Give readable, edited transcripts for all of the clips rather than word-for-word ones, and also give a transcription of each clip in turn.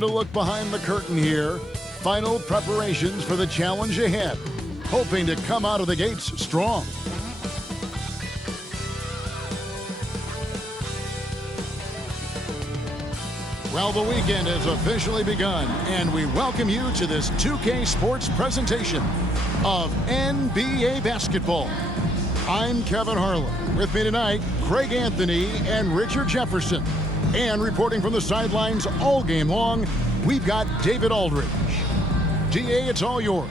Time to look behind the curtain here. Final preparations for the challenge ahead. Hoping to come out of the gates strong. Well, the weekend has officially begun, and we welcome you to this 2K Sports presentation of NBA basketball. I'm Kevin Harlan. With me tonight, Craig Anthony and Richard Jefferson. And reporting from the sidelines all game long, we've got David Aldridge. DA, it's all yours.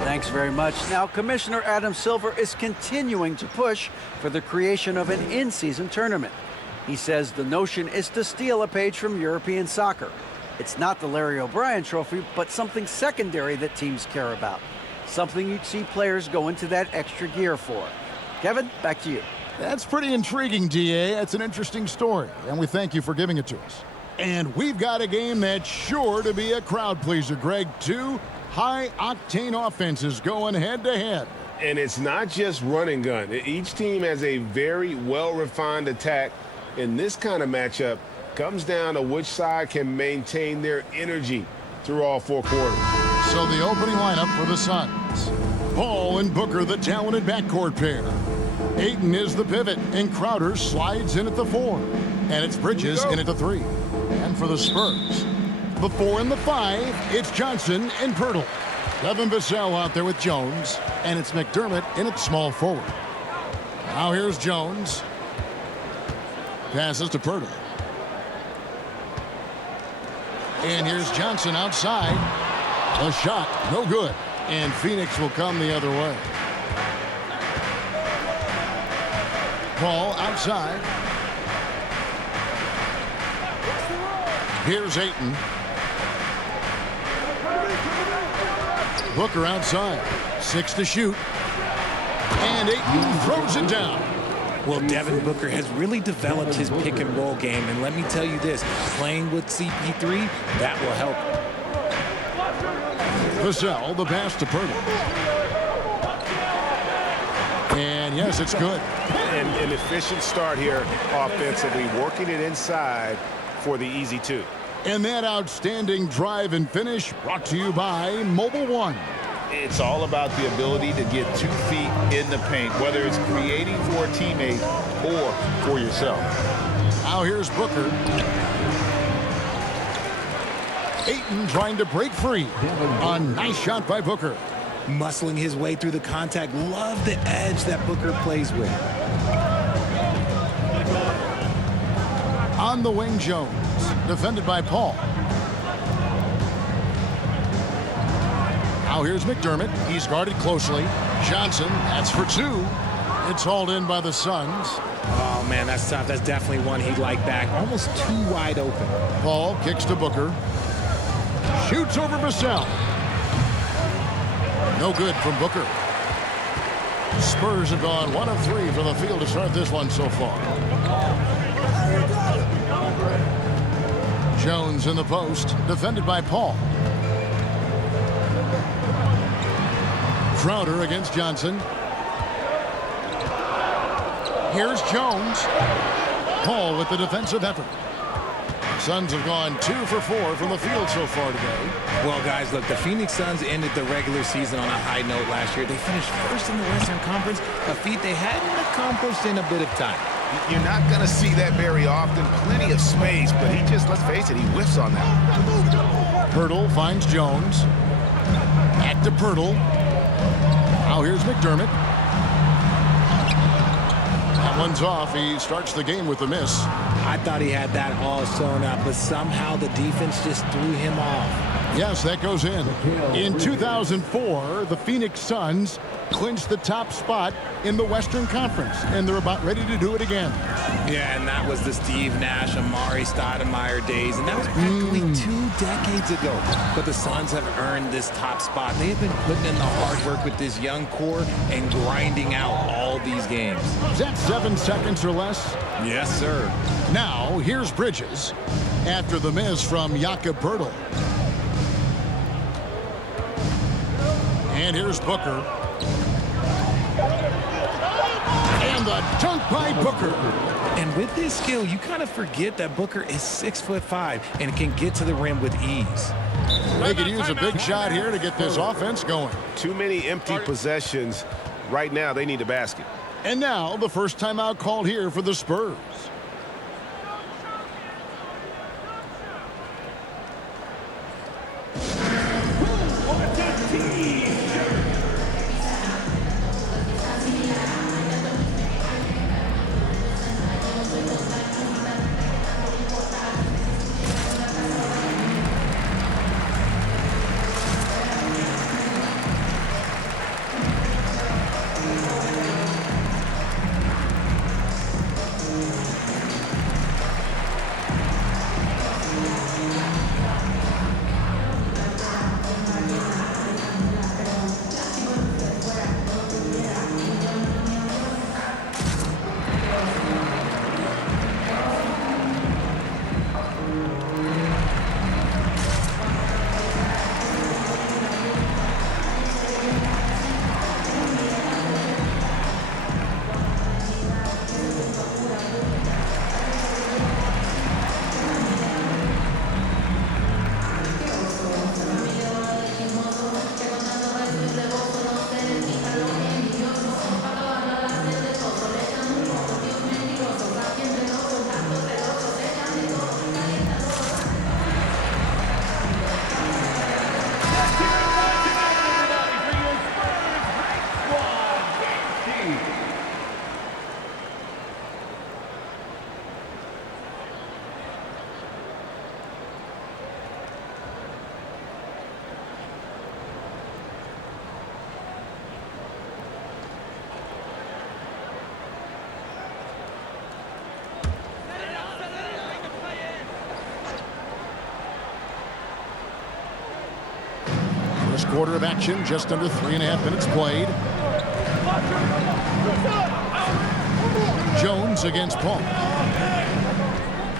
Thanks very much. Now, Commissioner Adam Silver is continuing to push for the creation of an in-season tournament. He says the notion is to steal a page from European soccer. It's not the Larry O'Brien Trophy, but something secondary that teams care about. Something you'd see players go into that extra gear for. Kevin, back to you. That's pretty intriguing, DA. That's an interesting story, and we thank you for giving it to us. And we've got a game that's sure to be a crowd pleaser, Greg. Two high-octane offenses going head-to-head. And it's not just run and gun. Each team has a very well-refined attack. And this kind of matchup comes down to which side can maintain their energy through all four quarters. So the opening lineup for the Suns. Paul and Booker, the talented backcourt pair. Ayton is the pivot, and Crowder slides in at the 4. And it's Bridges in at the 3. And for the Spurs, the 4 and the 5, it's Johnson and Pirtle. Devin Vassell out there with Jones, and it's McDermott in at small forward. Now here's Jones. Passes to Pirtle. And here's Johnson outside. A shot, no good. And Phoenix will come the other way. Paul outside. Here's Ayton. Booker outside. 6 to shoot. And Ayton throws it down. Well, Devin Booker has really developed his pick-and-roll game, and let me tell you this, playing with CP3, that will help. Vassell, the pass to Pirtle. And yes, it's good. And an efficient start here offensively, working it inside for the easy 2. And that outstanding drive and finish brought to you by Mobile One. It's all about the ability to get 2 feet in the paint, whether it's creating for a teammate or for yourself. Now here's Booker. Ayton trying to break free. A nice shot by Booker. Muscling his way through the contact. Love the edge that Booker plays with. On the wing, Jones. Defended by Paul. Now here's McDermott. He's guarded closely. Johnson, that's for 2. It's hauled in by the Suns. Oh, man, that's tough. That's definitely one he'd like back. Almost too wide open. Paul kicks to Booker. Shoots over Vassell. No good from Booker. Spurs have gone 1 of 3 from the field to start this one so far. Jones in the post, defended by Paul. Crowder against Johnson. Here's Jones. Paul with the defensive effort. Suns have gone 2 for 4 from the field so far today. Well, guys, look, the Phoenix Suns ended the regular season on a high note last year. They finished first in the Western Conference, a feat they hadn't accomplished in a bit of time. You're not going to see that very often. Plenty of space, but he just, let's face it, he whiffs on that. Pirtle finds Jones. Back to Pirtle. Now here's McDermott. That one's off. He starts the game with a miss. I thought he had that all sewn up, but somehow the defense just threw him off. Yes, that goes in. In 2004, the Phoenix Suns clinched the top spot in the Western Conference, and they're about ready to do it again. Yeah, and that was the Steve Nash, Amari Stoudemire days, and that was practically 2 decades ago. But the Suns have earned this top spot. They have been putting in the hard work with this young core and grinding out all these games. Is that 7 seconds or less? Yes, sir. Now, here's Bridges after the miss from Jakob Pirtle. And here's Booker. And the dunk by Booker. And with his skill, you kind of forget that Booker is 6'5" and can get to the rim with ease. They could use a big shot here to get this offense going. Too many empty possessions. Right now, they need a basket. And now the first timeout called here for the Spurs. First quarter of action, just under 3.5 minutes played. Jones against Paul.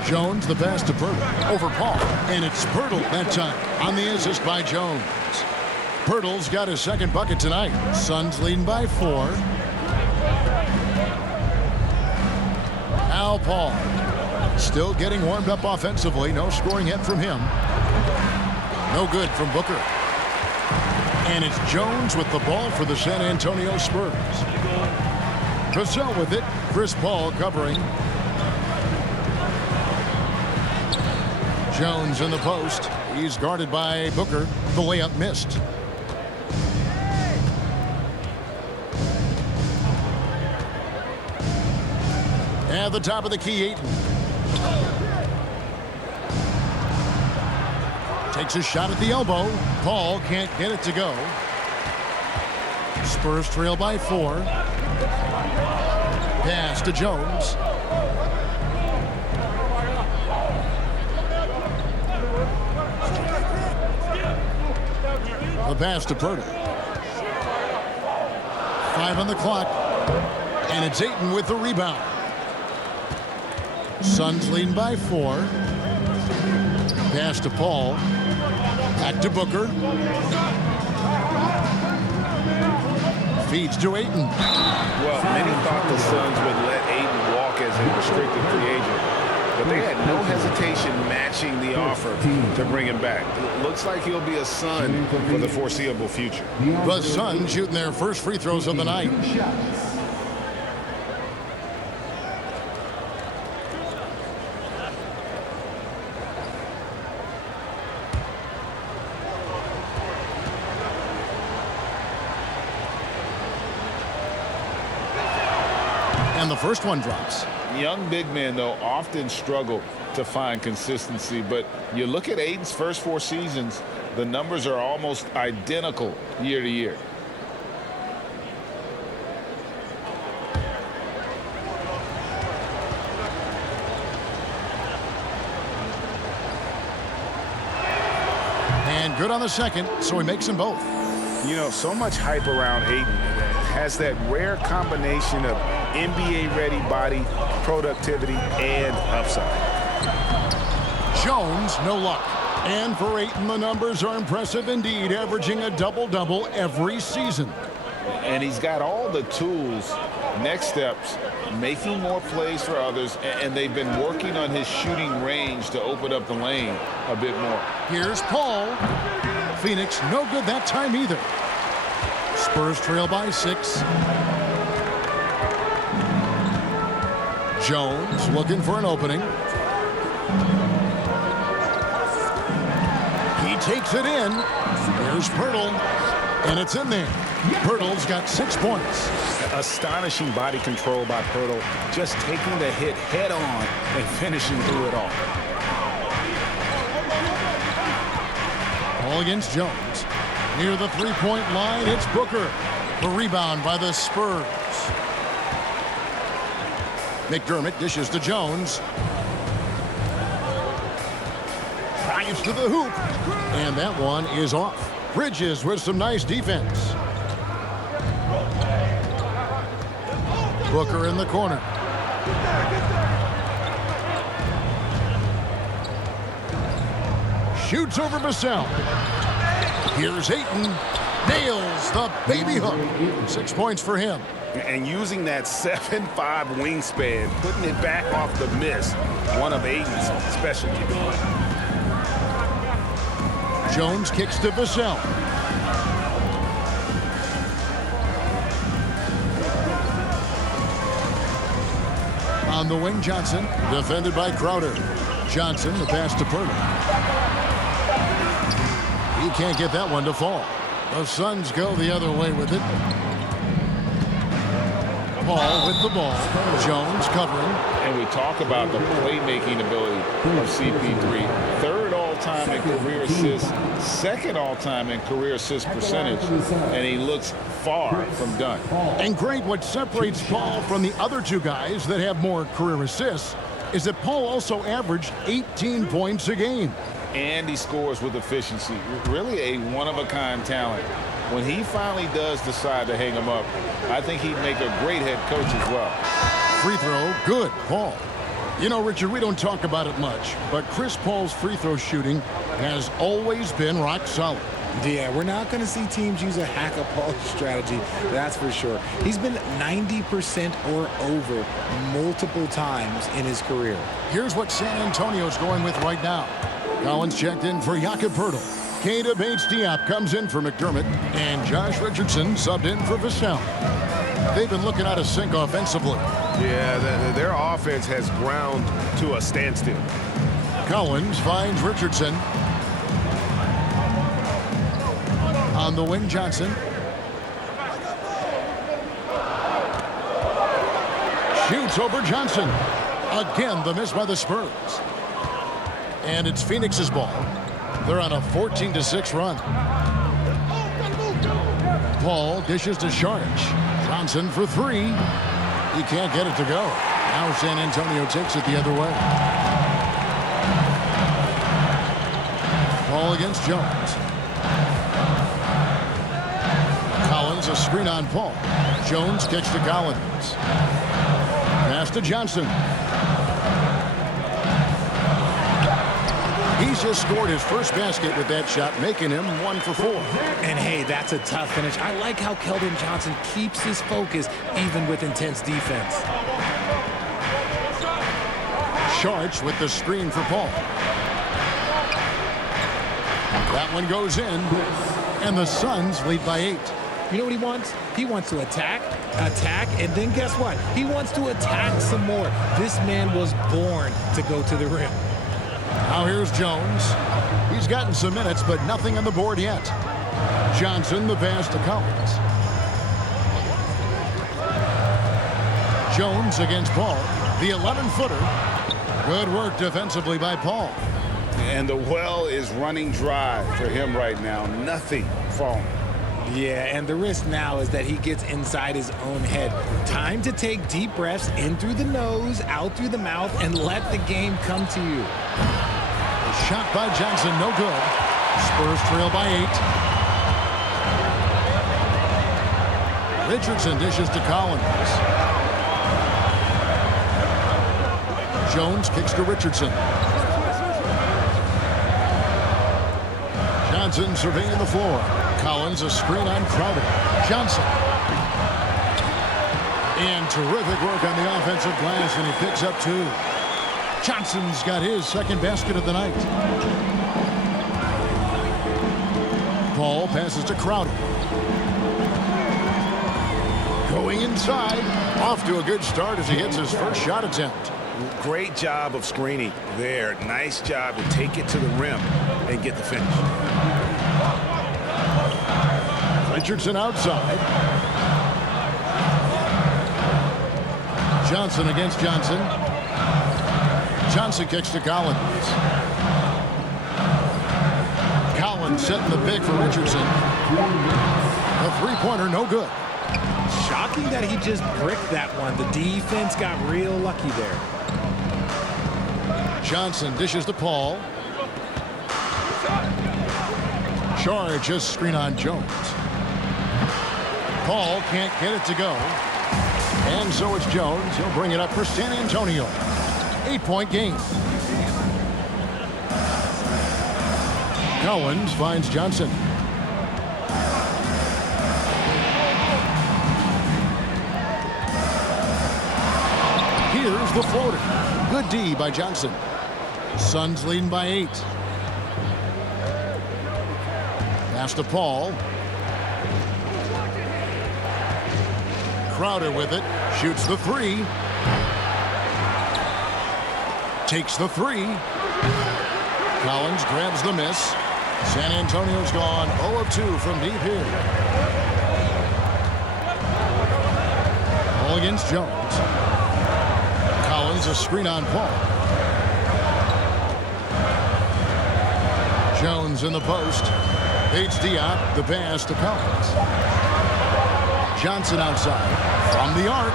Jones, the pass to Pirtle. Over Paul. And it's Pirtle that time on the assist by Jones. Pirtle's got his second bucket tonight. Suns leading by 4. Al Paul. Still getting warmed up offensively. No scoring yet from him. No good from Booker. And it's Jones with the ball for the San Antonio Spurs. Vassell with it. Chris Paul covering. Jones in the post. He's guarded by Booker. The layup missed. At the top of the key, Ayton. Takes a shot at the elbow. Paul can't get it to go. Spurs trail by 4. Pass to Jones. The pass to Pirtle. 5 on the clock. And it's Ayton with the rebound. Suns leading by 4. Pass to Paul. Back to Booker. Feeds to Ayton. Well, many thought the Suns would let Ayton walk as a restricted free agent, but they had no hesitation matching the offer to bring him back. It looks like he'll be a Sun for the foreseeable future. The Suns shooting their first free throws of the night. And the first one drops. Young big men, though, often struggle to find consistency. But you look at Ayton's first 4 seasons, the numbers are almost identical year to year. And good on the second, so he makes them both. You know, so much hype around Ayton. Has that rare combination of NBA-ready body, productivity, and upside. Jones, no luck. And for Ayton, the numbers are impressive indeed, averaging a double-double every season. And he's got all the tools Next steps, making more plays for others, and they've been working on his shooting range to open up the lane a bit more. Here's Paul. Phoenix no good that time either. Spurs trail by 6. Jones looking for an opening. He takes it in. Here's Pirtle, and it's in there. Pirtle's got 6 points. Astonishing body control by Pirtle, just taking the hit head on and finishing through it all. Ball against Jones. Near the three-point line, it's Booker. The rebound by the Spurs. McDermott dishes to Jones. Drives to the hoop. And that one is off. Bridges with some nice defense. Booker in the corner. Shoots over Vassell. Here's Ayton. Nails the baby hook. 6 points for him. And using that 7'5" wingspan, putting it back off the miss, one of Ayton's specialties. Jones kicks to Vassell. On the wing, Johnson, defended by Crowder. Johnson, the pass to Pirtle. He can't get that one to fall. The Suns go the other way with it. Paul with the ball. Jones covering. And we talk about the playmaking ability of CP3. Third all-time in career assists, second all-time in career assist percentage, and he looks far from done. And great, what separates Paul from the other two guys that have more career assists is that Paul also averaged 18 points a game. And he scores with efficiency. Really a one-of-a-kind talent. When he finally does decide to hang him up, I think he'd make a great head coach as well. Free throw, good, Paul. You know, Richard, we don't talk about it much, but Chris Paul's free throw shooting has always been rock solid. Yeah, we're not going to see teams use a hack-a-Paul strategy, that's for sure. He's been 90% or over multiple times in his career. Here's what San Antonio's going with right now. Collins checked in for Jakob Pirtle. Keita Bates-Diop comes in for McDermott, and Josh Richardson subbed in for Vassell. They've been looking out of sync offensively. Yeah, their offense has ground to a standstill. Collins finds Richardson. On the wing, Johnson. Shoots over Johnson. Again, the miss by the Spurs. And it's Phoenix's ball. They're on a 14-6 run. Paul dishes to Sharch. Johnson for 3. He can't get it to go. Now San Antonio takes it the other way. Paul against Jones. Collins, a screen on Paul. Jones kicks to Collins. Pass to Johnson. He's just scored his first basket with that shot, making him 1 for 4. And hey, that's a tough finish. I like how Keldon Johnson keeps his focus even with intense defense. Sharch with the screen for Paul. That one goes in, and the Suns lead by 8. You know what he wants? He wants to attack, and then guess what? He wants to attack some more. This man was born to go to the rim. Now here's Jones. He's gotten some minutes, but nothing on the board yet. Johnson, the pass to Collins. Jones against Paul. The 11-footer. Good work defensively by Paul. And the well is running dry for him right now. Nothing falling. Yeah, and the risk now is that he gets inside his own head. Time to take deep breaths in through the nose, out through the mouth, and let the game come to you. A shot by Johnson, no good. Spurs trail by 8. Richardson dishes to Collins. Jones kicks to Richardson. Johnson surveying the floor. Collins, a screen on Crowder. Johnson. And terrific work on the offensive glass, and he picks up 2. Johnson's got his second basket of the night. Paul passes to Crowder. Going inside. Off to a good start as he hits his first shot attempt. Great job of screening there. Nice job to take it to the rim and get the finish. Richardson outside. Johnson against Johnson. Johnson kicks to Collins. Collins setting the pick for Richardson. A three-pointer, no good. Shocking that he just bricked that one. The defense got real lucky there. Johnson dishes to Paul. Charge, just screen on Jones. Paul can't get it to go. And so it's Jones. He'll bring it up for San Antonio. 8-point game. Collins finds Johnson. Here's the floater. Good D by Johnson. Suns leading by 8. Pass to Paul. Crowder with it. Shoots the 3. Takes the 3. Collins grabs the miss. San Antonio's gone 0 of 2 from deep here. Ball against Jones. Collins a screen on Paul. Jones in the post. Bates Diop, the pass to Collins. Johnson outside. From the arc.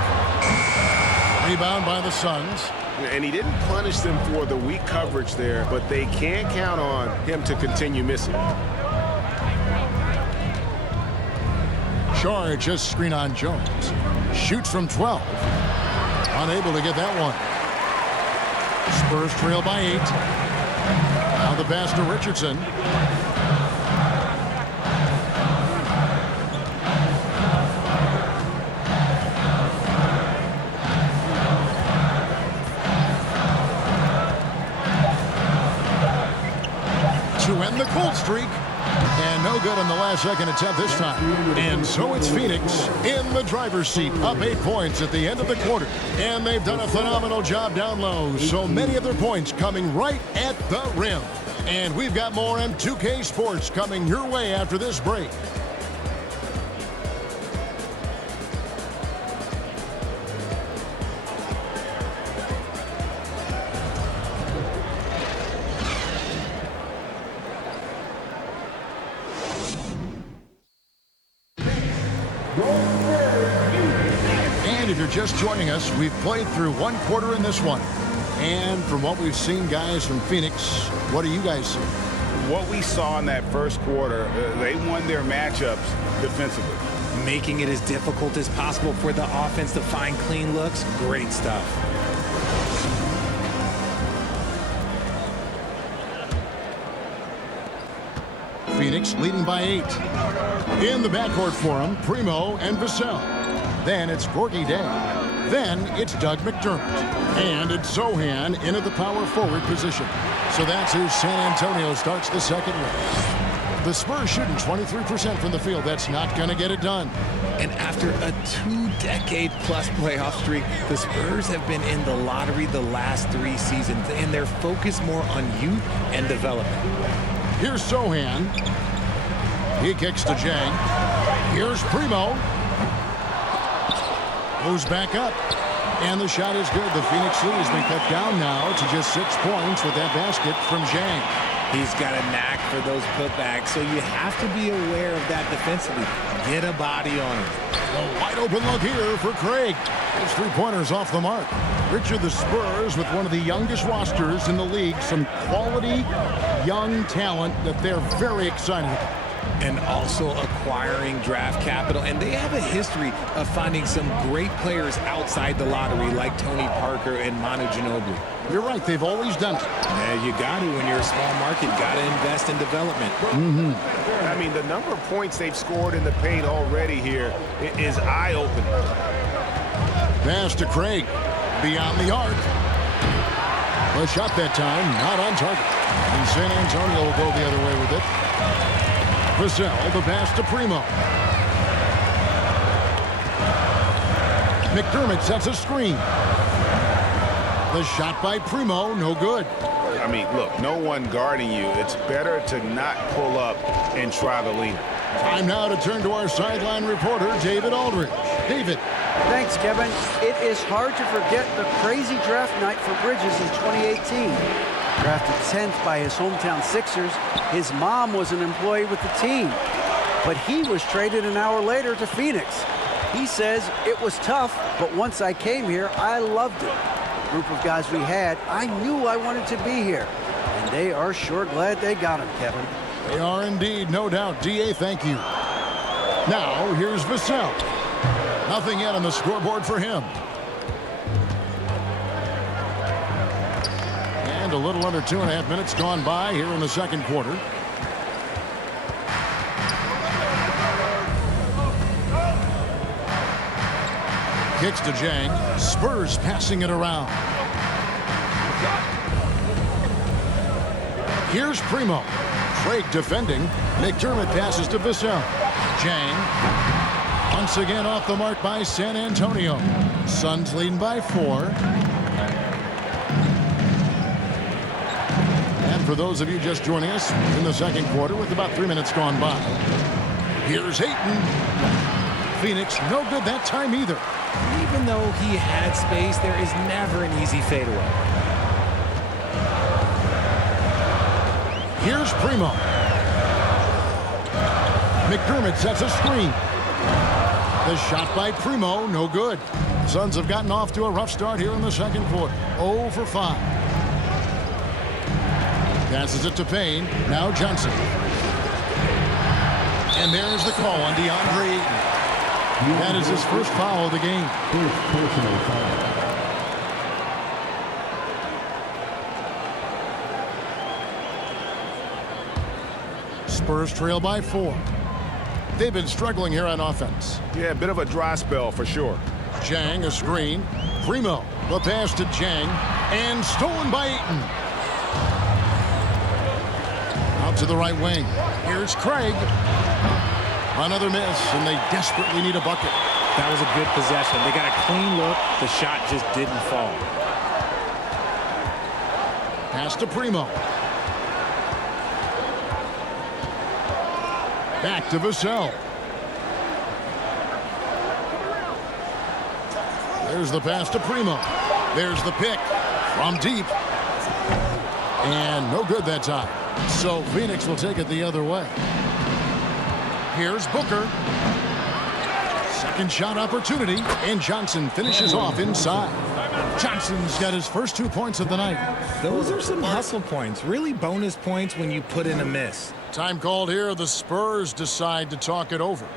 Rebound by the Suns. And he didn't punish them for the weak coverage there, but they can't count on him to continue missing. Charge, just screen on Jones. Shoots from 12. Unable to get that one. Spurs trail by 8. Now the pass to Richardson. To end the cold streak. And no good on the last second attempt this time. And so it's Phoenix in the driver's seat, up 8 points at the end of the quarter. And they've done a phenomenal job down low. So many of their points coming right at the rim. And we've got more M2K Sports coming your way after this break. And if you're just joining us, we've played through one quarter in this one. And from what we've seen, guys, from Phoenix, what do you guys see? What we saw in that first quarter, they won their matchups defensively. Making it as difficult as possible for the offense to find clean looks. Great stuff. Phoenix leading by 8. In the backcourt for him, Primo and Vassell. Then it's Gorgie Day. Then it's Doug McDermott. And it's Zohan in at the power forward position. So that's who San Antonio starts the second with. The Spurs shooting 23% from the field. That's not going to get it done. And after a 2-decade-plus playoff streak, the Spurs have been in the lottery the last 3 seasons, and they're focused more on youth and development. Here's Zohan. He kicks to Jang. Here's Primo. Moves back up. And the shot is good. The Phoenix lead has been cut down now to just 6 points with that basket from Jang. He's got a knack for those putbacks, so you have to be aware of that defensively. Get a body on him. A wide open look here for Craig. His 3-pointers off the mark. Richard, the Spurs with one of the youngest rosters in the league. Some quality young talent that they're very excited about. And also acquiring draft capital. And they have a history of finding some great players outside the lottery like Tony Parker and Manu Ginobili. You're right. They've always done it. Yeah, you got to when you're a small market. Got to invest in development. I mean, the number of points they've scored in the paint already here is eye-opening. Pass to Craig. Beyond the arc. The shot that time, not on target. And San Antonio will go the other way with it. Vassell, the pass to Primo. McDermott sets a screen. The shot by Primo, no good. I mean, look, no one guarding you. It's better to not pull up and try the lean. Time now to turn to our sideline reporter, David Aldridge. David. Thanks, Kevin. It is hard to forget the crazy draft night for Bridges in 2018. Drafted 10th by his hometown Sixers, his mom was an employee with the team. But he was traded an hour later to Phoenix. He says, it was tough, but once I came here, I loved it. The group of guys we had, I knew I wanted to be here. And they are sure glad they got him, Kevin. They are indeed, no doubt. D.A., thank you. Now, here's Vassell. Nothing yet on the scoreboard for him. And a little under 2.5 minutes gone by here in the second quarter. Kicks to Jang. Spurs passing it around. Here's Primo. Craig defending. McDermott passes to Vassell. Jang. Once again off the mark by San Antonio. Suns leading by 4. And for those of you just joining us in the second quarter with about 3 minutes gone by. Here's Ayton. Phoenix no good that time either. Even though he had space, there is never an easy fadeaway. Here's Primo. McDermott sets a screen. The shot by Primo, no good. Suns have gotten off to a rough start here in the second quarter. 0 for 5. Passes it to Payne. Now Johnson. And there's the call on DeAndre Ayton. That is his first foul of the game. Personal foul. Spurs trail by 4. They've been struggling here on offense. Yeah, a bit of a dry spell for sure. Jang, a screen. Primo, the pass to Jang. And stolen by Ayton. Out to the right wing. Here's Craig. Another miss, and they desperately need a bucket. That was a good possession. They got a clean look. The shot just didn't fall. Pass to Primo. Back to Vassell. There's the pass to Primo. There's the pick from deep. And no good that time. So Phoenix will take it the other way. Here's Booker. Second shot opportunity. And Johnson finishes off inside. Johnson's got his first 2 points of the night. Those are some hustle points. Really bonus points when you put in a miss. Time called here. The Spurs decide to talk it over.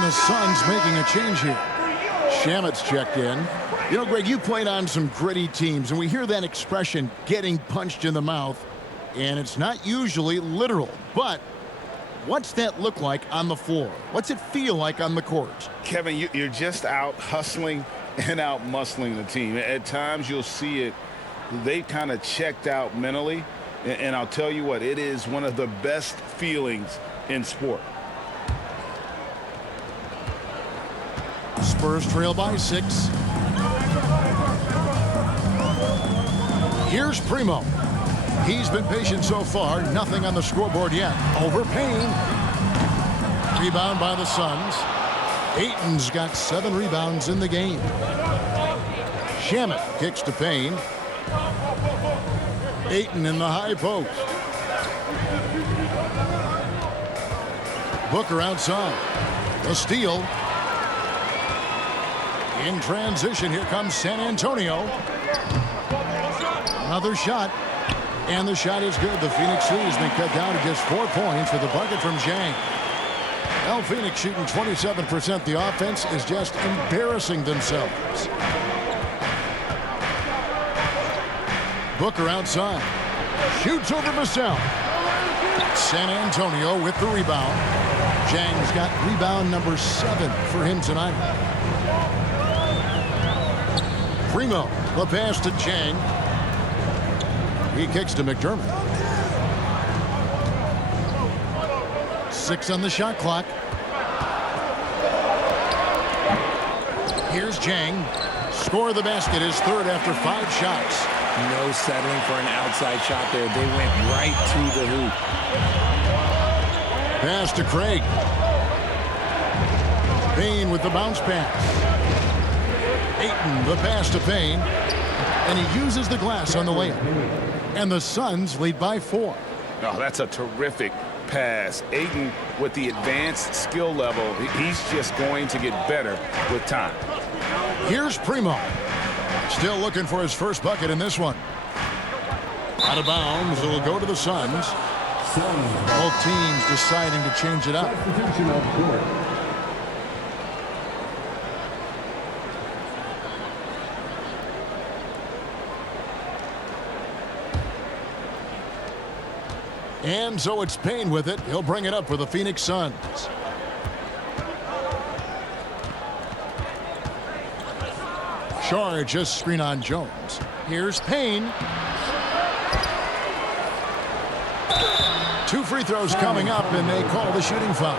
The Suns making a change here. Shamet's checked in. You know, Greg, you played on some gritty teams, and we hear that expression, getting punched in the mouth. And it's not usually literal, but what's that look like on the floor? What's it feel like on the court? Kevin, you're just out hustling and out muscling the team. At times you'll see it. They kind of checked out mentally. And I'll tell you what, it is one of the best feelings in sport. Spurs trail by 6. Here's Primo. He's been patient so far. Nothing on the scoreboard yet. Over Payne. Rebound by the Suns. Ayton's got 7 rebounds in the game. Shamet kicks to Payne. Ayton in the high post. Booker outside. A steal. In transition, here comes San Antonio. Another shot. And the shot is good. The Phoenix lead has been cut down to just 4 points with a bucket from Zhang. Well, Phoenix shooting 27%. The offense is just embarrassing themselves. Booker outside. Shoots over Vassell. San Antonio with the rebound. Zhang's got rebound number 7 for him tonight. Primo, the pass to Zhang. He kicks to McDermott. 6 on the shot clock. Here's Zhang. Score the basket, his 3rd after 5 shots. No settling for an outside shot there. They went right to the hoop. Pass to Craig. Payne with the bounce pass. Ayton, the pass to Payne. And he uses the glass on the layup. And the Suns lead by 4. Oh, that's a terrific pass. Ayton, with the advanced skill level, he's just going to get better with time. Here's Primo. Still looking for his first bucket in this one. Out of bounds. It'll go to the Suns. Both teams deciding to change it up. Substitution of court. And so it's Payne with it. He'll bring it up for the Phoenix Suns. Charge, just screen on Jones. Here's Payne. 2 free throws coming up, and they call the shooting foul.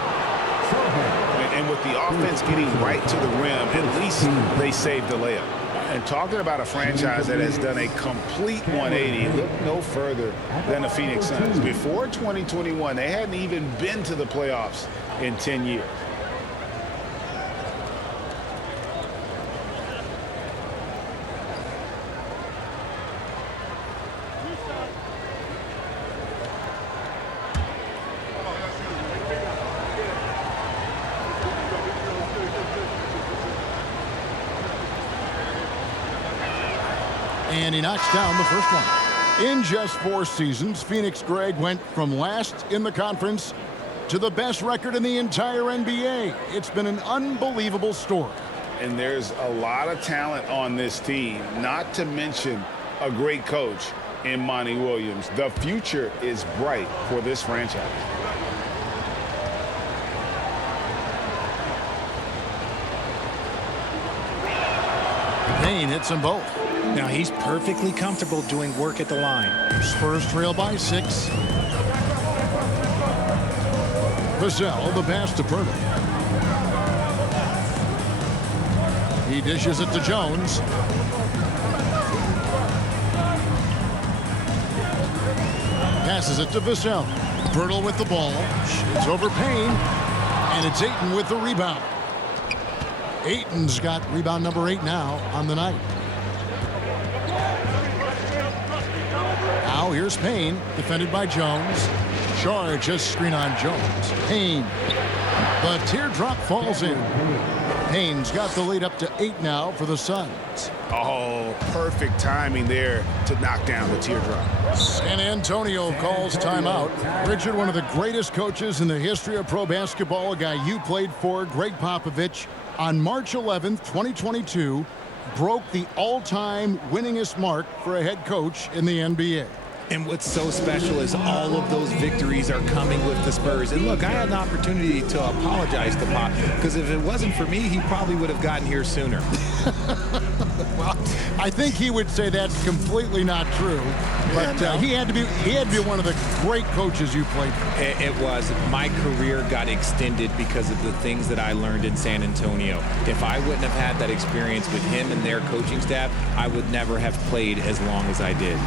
And with the offense getting right to the rim, at least they saved the layup. And talking about a franchise that has done a complete 180, look no further than the Phoenix Suns. Before 2021, they hadn't even been to the playoffs in 10 years. And he knocks down the first one. In just 4 seasons, Phoenix, Greg, went from last in the conference to the best record in the entire NBA. It's been an unbelievable story. And there's a lot of talent on this team, not to mention a great coach in Monty Williams. The future is bright for this franchise. Payne hits them both. Now he's perfectly comfortable doing work at the line. Spurs trail by 6. Vassell, the pass to Purtle. He dishes it to Jones. Passes it to Vassell. Purtle with the ball. It's over Payne. And it's Ayton with the rebound. Ayton's got rebound number 8 now on the night. Now here's Payne, defended by Jones. Charge, just screen on Jones. Payne. The teardrop falls in. Payne's got the lead up to 8 now for the Suns. Oh, perfect timing there to knock down the teardrop. San Antonio calls timeout. Richard, one of the greatest coaches in the history of pro basketball, a guy you played for, Greg Popovich, on March 11th, 2022, broke the all-time winningest mark for a head coach in the NBA. And what's so special is all of those victories are coming with the Spurs. And look, I had an opportunity to apologize to Pop, because if it wasn't for me, he probably would have gotten here sooner. Well, I think he would say that's completely not true. But he had to be one of the great coaches you played for. It was. My career got extended because of the things that I learned in San Antonio. If I wouldn't have had that experience with him and their coaching staff, I would never have played as long as I did.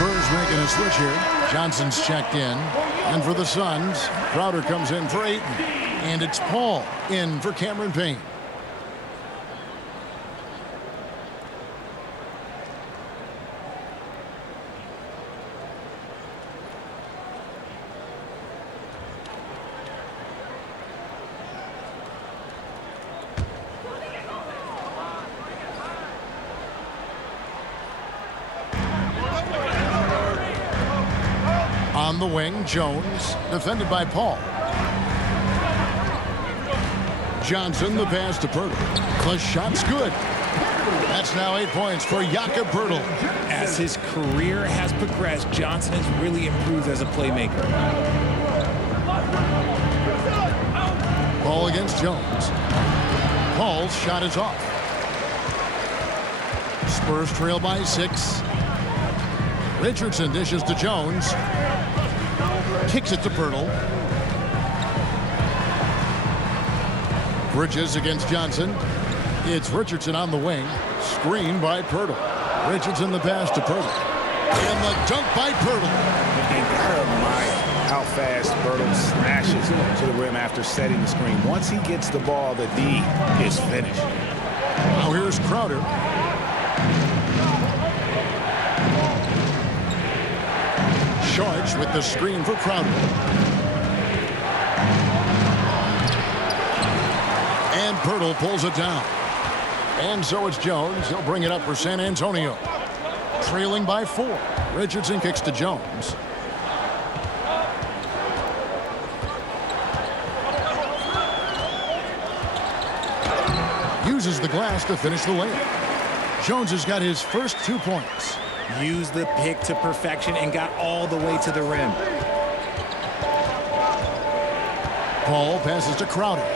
Spurs making a switch here. Johnson's checked in. And for the Suns, Crowder comes in for Ayton. And it's Paul in for Cameron Payne. On the wing, Jones, defended by Paul. Johnson, the pass to Pirtle. The shot's good. That's now 8 points for Jakob Pirtle. As his career has progressed, Johnson has really improved as a playmaker. Ball against Jones. Paul's shot is off. Spurs trail by 6. Richardson dishes to Jones. Kicks it to Pirtle. Bridges against Johnson. It's Richardson on the wing. Screen by Pirtle. Richardson the pass to Pirtle. And the dunk by Pirtle. And gotta admire how fast Pirtle smashes to the rim after setting the screen. Once he gets the ball, the D is finished. Now here's Crowder. Charge with the screen for Crowder. And Pirtle pulls it down. And so it's Jones. He'll bring it up for San Antonio. Trailing by 4. Richardson kicks to Jones. Uses the glass to finish the layup. Jones has got his first 2 points. Used the pick to perfection and got all the way to the rim. Paul passes to Crowder.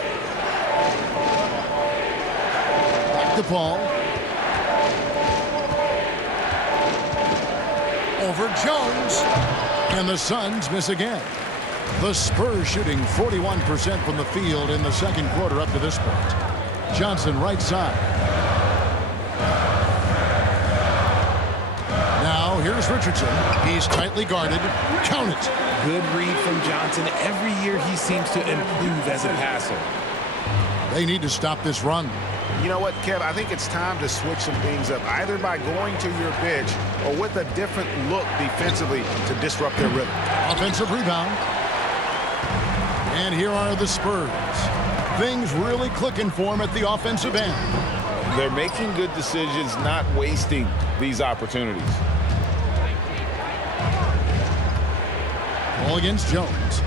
Back to Paul. Over Jones. And the Suns miss again. The Spurs shooting 41% from the field in the second quarter up to this point. Johnson right side. Now here's Richardson. He's tightly guarded. Count it. Good read from Johnson. Every year he seems to improve as a passer. They need to stop this run. You know what, Kev? I think it's time to switch some things up, either by going to your bench or with a different look defensively to disrupt their rhythm. Offensive rebound. And here are the Spurs. Things really clicking for them at the offensive end. They're making good decisions, not wasting these opportunities. Ball against Jones.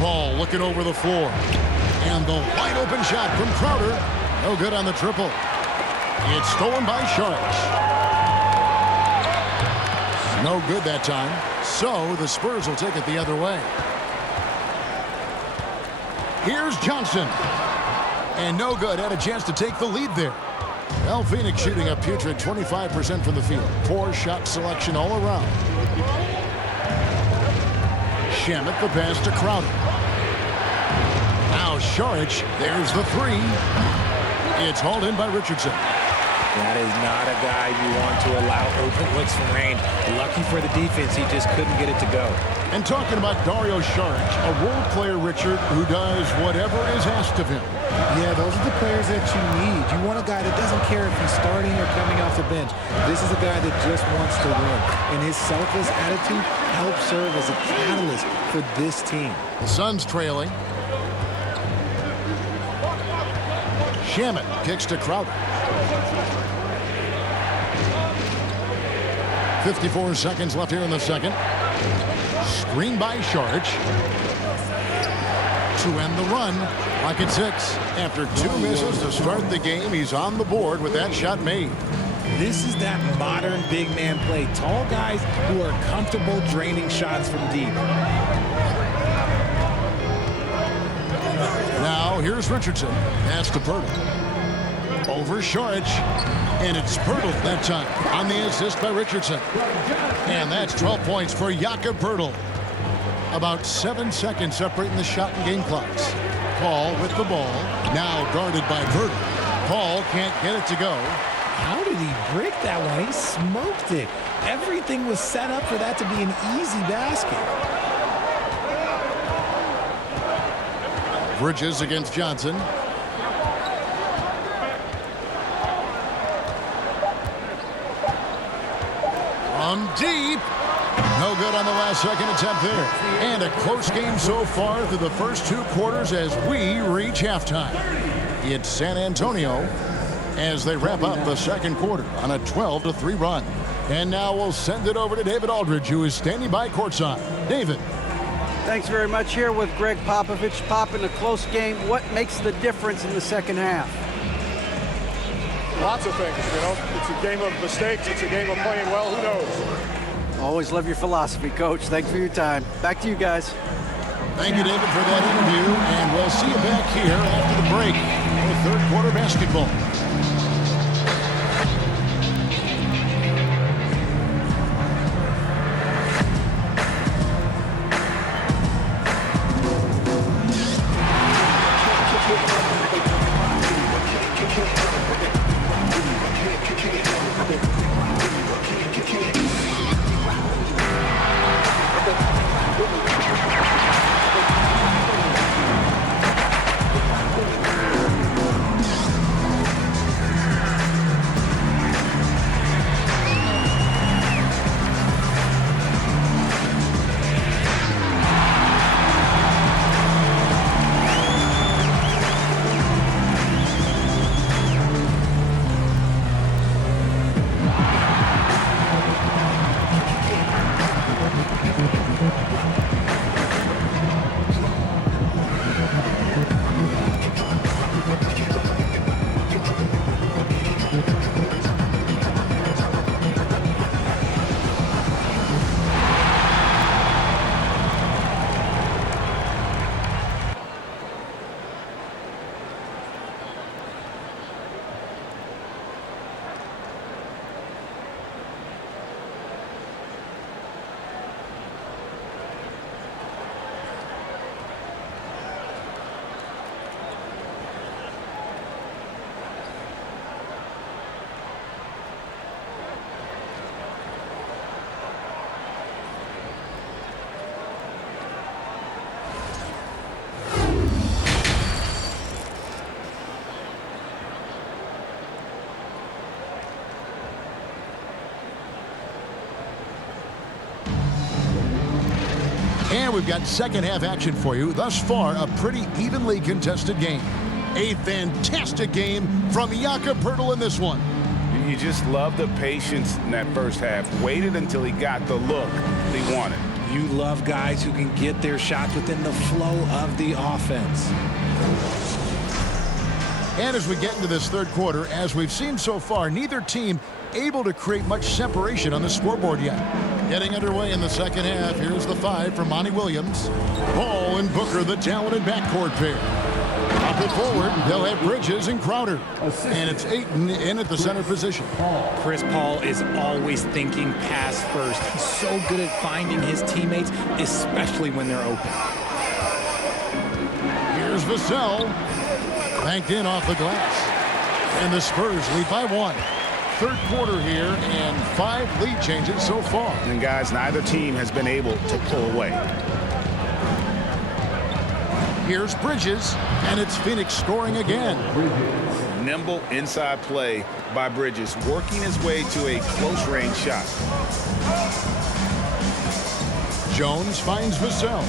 Ball looking over the floor. And the wide open shot from Crowder. No good on the triple. It's stolen by Sharks. No good that time. So the Spurs will take it the other way. Here's Johnson. And no good. Had a chance to take the lead there. Well, Phoenix shooting a putrid 25% from the field. Poor shot selection all around. Shamet the pass to Crowder. Now Saric. There's the 3. It's hauled in by Richardson. That is not a guy you want to allow open looks from range. Lucky for the defense, he just couldn't get it to go. And talking about Dario Saric, a role player, Richard, who does whatever is asked of him. Yeah, those are the players that you need. You want a guy that doesn't care if he's starting or coming off the bench. This is a guy that just wants to win. And his selfless attitude helps serve as a catalyst for this team. The Suns trailing. Shamet kicks to Crowder. 54 seconds left here in the second. Screen by Saric. To end the run, like at 6. After 2 misses to start the game, he's on the board with that shot made. This is that modern big man play. Tall guys who are comfortable draining shots from deep. Now, here's Richardson. Pass to Pirtle. Over Saric. And it's Pirtle that time on the assist by Richardson. And that's 12 points for Jakob Pirtle. About 7 seconds separating the shot and game clocks. Paul with the ball. Now guarded by Pirtle. Paul can't get it to go. How did he break that one? He smoked it. Everything was set up for that to be an easy basket. Bridges against Johnson. From deep. No good on the last second attempt there. And a close game so far through the first 2 quarters as we reach halftime. It's San Antonio as they wrap up the second quarter on a 12-3 run. And now we'll send it over to David Aldridge, who is standing by courtside. David. Thanks very much. Here with Greg Popovich. Pop, in a close game, what makes the difference in the second half? Lots of things, you know. It's a game of mistakes. It's a game of playing well. Who knows? Always love your philosophy, Coach. Thanks for your time. Back to you guys. Thank you, David, for that interview. And we'll see you back here after the break with third quarter basketball. And we've got second half action for you. Thus far, a pretty evenly contested game. A fantastic game from Jakob Pirtle in this one. You just love the patience in that first half. Waited until he got the look he wanted. You love guys who can get their shots within the flow of the offense. And as we get into this third quarter, as we've seen so far, neither team able to create much separation on the scoreboard yet. Getting underway in the second half, here's the 5 from Monty Williams. Paul and Booker, the talented backcourt pair. Up and forward, they'll have Bridges and Crowder. And it's Ayton in at the center position. Chris Paul is always thinking pass first. He's so good at finding his teammates, especially when they're open. Here's Vassell. Banked in off the glass. And the Spurs lead by 1. third quarter here and 5 lead changes so far. And guys, neither team has been able to pull away. Here's Bridges, and it's Phoenix scoring again. Nimble inside play by Bridges, working his way to a close-range shot. Jones finds Vassell.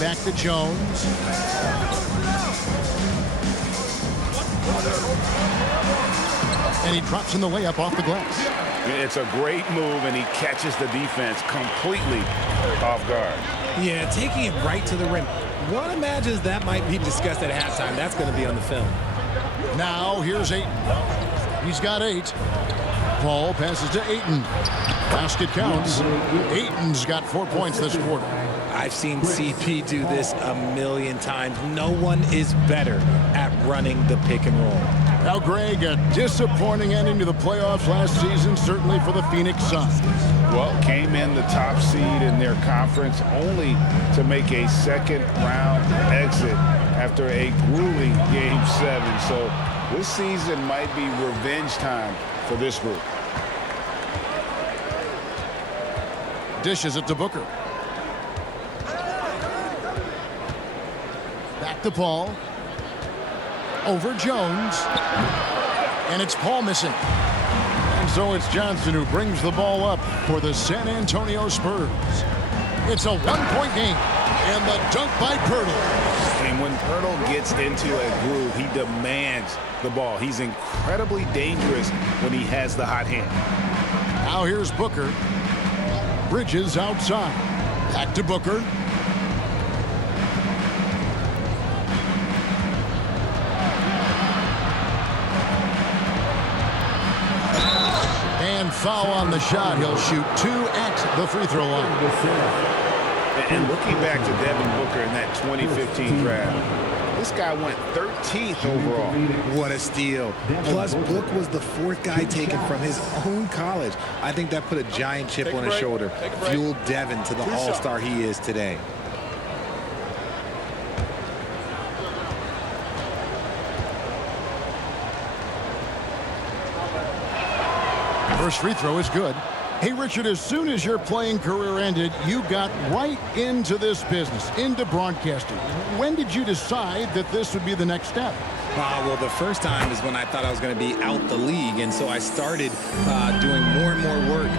Back to Jones. And he drops in the layup off the glass. It's a great move, and he catches the defense completely off guard. Yeah, taking it right to the rim. One imagines that might be discussed at halftime. That's going to be on the film. Now here's Ayton. He's got 8. Paul passes to Ayton. Basket counts. Ayton's got 4 points this quarter. I've seen CP do this a million times. No one is better at running the pick and roll. Now, Greg, a disappointing ending to the playoffs last season, certainly for the Phoenix Suns. Well, came in the top seed in their conference only to make a second-round exit after a grueling Game 7. So this season might be revenge time for this group. Dishes it to Booker. Back to Paul. Over Jones. And it's Paul missing. And so it's Johnson who brings the ball up for the San Antonio Spurs. It's a one-point game. And the dunk by Pirtle. And when Pirtle gets into a groove, he demands the ball. He's incredibly dangerous when he has the hot hand. Now here's Booker. Bridges outside. Back to Booker. And foul on the shot. He'll shoot 2 at the free throw line. And looking back to Devin Booker in that 2015 draft, this guy went 13th overall. What a steal. Plus, Book was the 4th guy taken from his own college. I think that put a giant chip on his shoulder, fueled Devin to the all-star he is today. First free throw is good. Hey, Richard, as soon as your playing career ended, you got right into this business, into broadcasting. When did you decide that this would be the next step? Well, the first time is when I thought I was going to be out the league, and so I started doing more and more work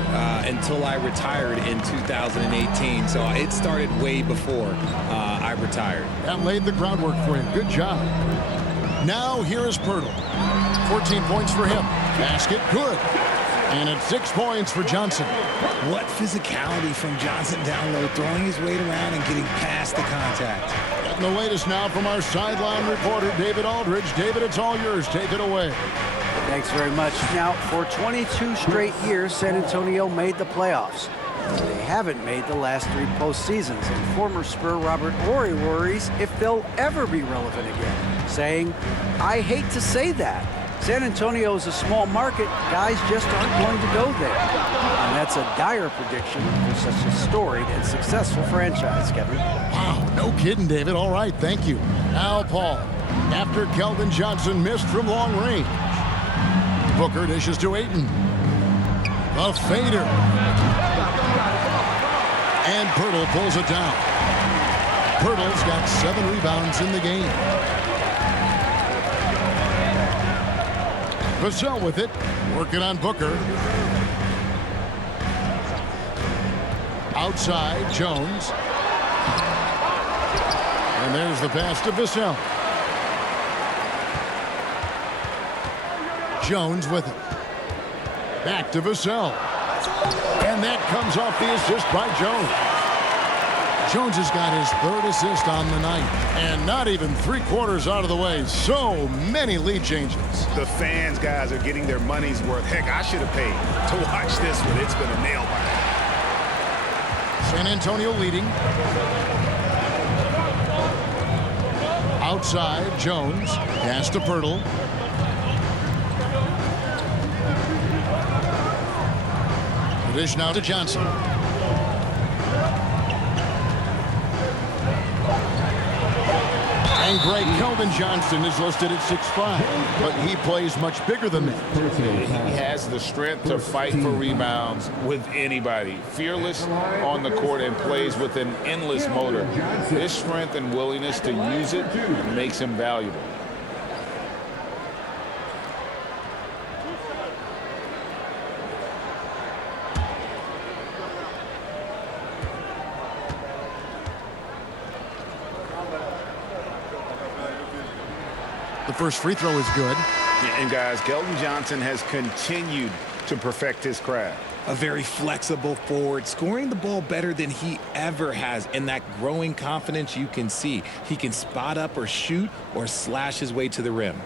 until I retired in 2018. So it started way before I retired. That laid the groundwork for you. Good job. Now here is Pirtle. 14 points for him. Basket, good. And it's 6 points for Johnson. What physicality from Johnson down low, throwing his weight around and getting past the contact. Getting the latest now from our sideline reporter, David Aldridge. David, it's all yours. Take it away. Thanks very much. Now, for 22 straight years, San Antonio made the playoffs. They haven't made the last 3 postseasons, and former Spur Robert Horry worries if they'll ever be relevant again, saying, "I hate to say that. San Antonio is a small market. Guys just aren't going to go there." And that's a dire prediction for such a storied and successful franchise, Kevin. Wow, no kidding, David. All right, thank you. Now Paul, after Keldon Johnson missed from long range. Booker dishes to Ayton. A fader. And Pirtle pulls it down. Pirtle's got 7 rebounds in the game. Vassell with it, working on Booker. Outside, Jones. And there's the pass to Vassell. Jones with it. Back to Vassell. And that comes off the assist by Jones. Jones has got his 3rd assist on the night. And not even 3/4 out of the way. So many lead changes. The fans, guys, are getting their money's worth. Heck, I should have paid to watch this one. It's been a nail-biter. San Antonio leading. Outside, Jones. Pass to Pirtle. Dish now to Johnson. And Right, Kelvin Johnson is listed at 6'5", but he plays much bigger than that. He has the strength to fight for rebounds with anybody. Fearless on the court and plays with an endless motor. His strength and willingness to use it makes him valuable. The first free throw is good. And guys, Keldon Johnson has continued to perfect his craft. A very flexible forward, scoring the ball better than he ever has. And that growing confidence you can see. He can spot up or shoot or slash his way to the rim.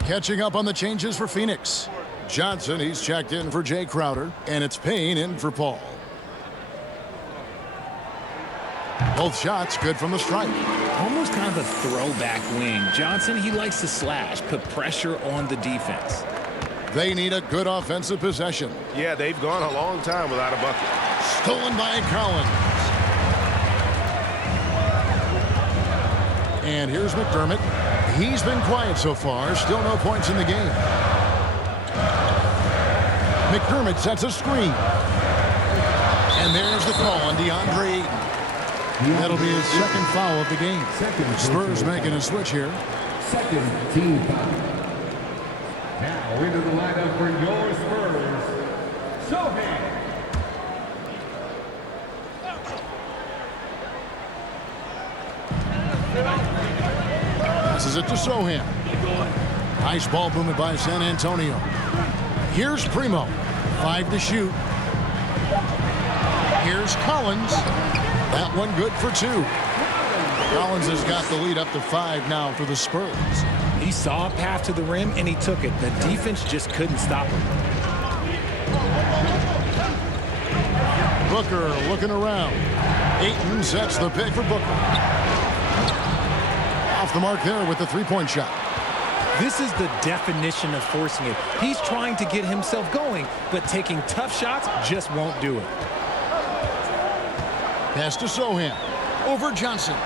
Catching up on the changes for Phoenix. Johnson, he's checked in for Jay Crowder, and it's Payne in for Paul. Both shots good from the stripe. Almost kind of a throwback wing. Johnson, he likes to slash, put pressure on the defense. They need a good offensive possession. Yeah, they've gone a long time without a bucket. Stolen by Collins. And here's McDermott. He's been quiet so far. Still no points in the game. McDermott sets a screen. And there's the call on DeAndre Ayton. That'll be his second foul of the game. Spurs making a switch here. Second team foul. Now into the lineup for your Spurs, Sohan. Passes it to Sohan. Nice ball movement by San Antonio. Here's Primo. 5 to shoot. Here's Collins. That one good for 2. Collins has got the lead up to 5 now for the Spurs. He saw a path to the rim, and he took it. The defense just couldn't stop him. Booker looking around. Ayton sets the pick for Booker. Off the mark there with the three-point shot. This is the definition of forcing it. He's trying to get himself going, but taking tough shots just won't do it. Pass to Sohan. Over Johnson.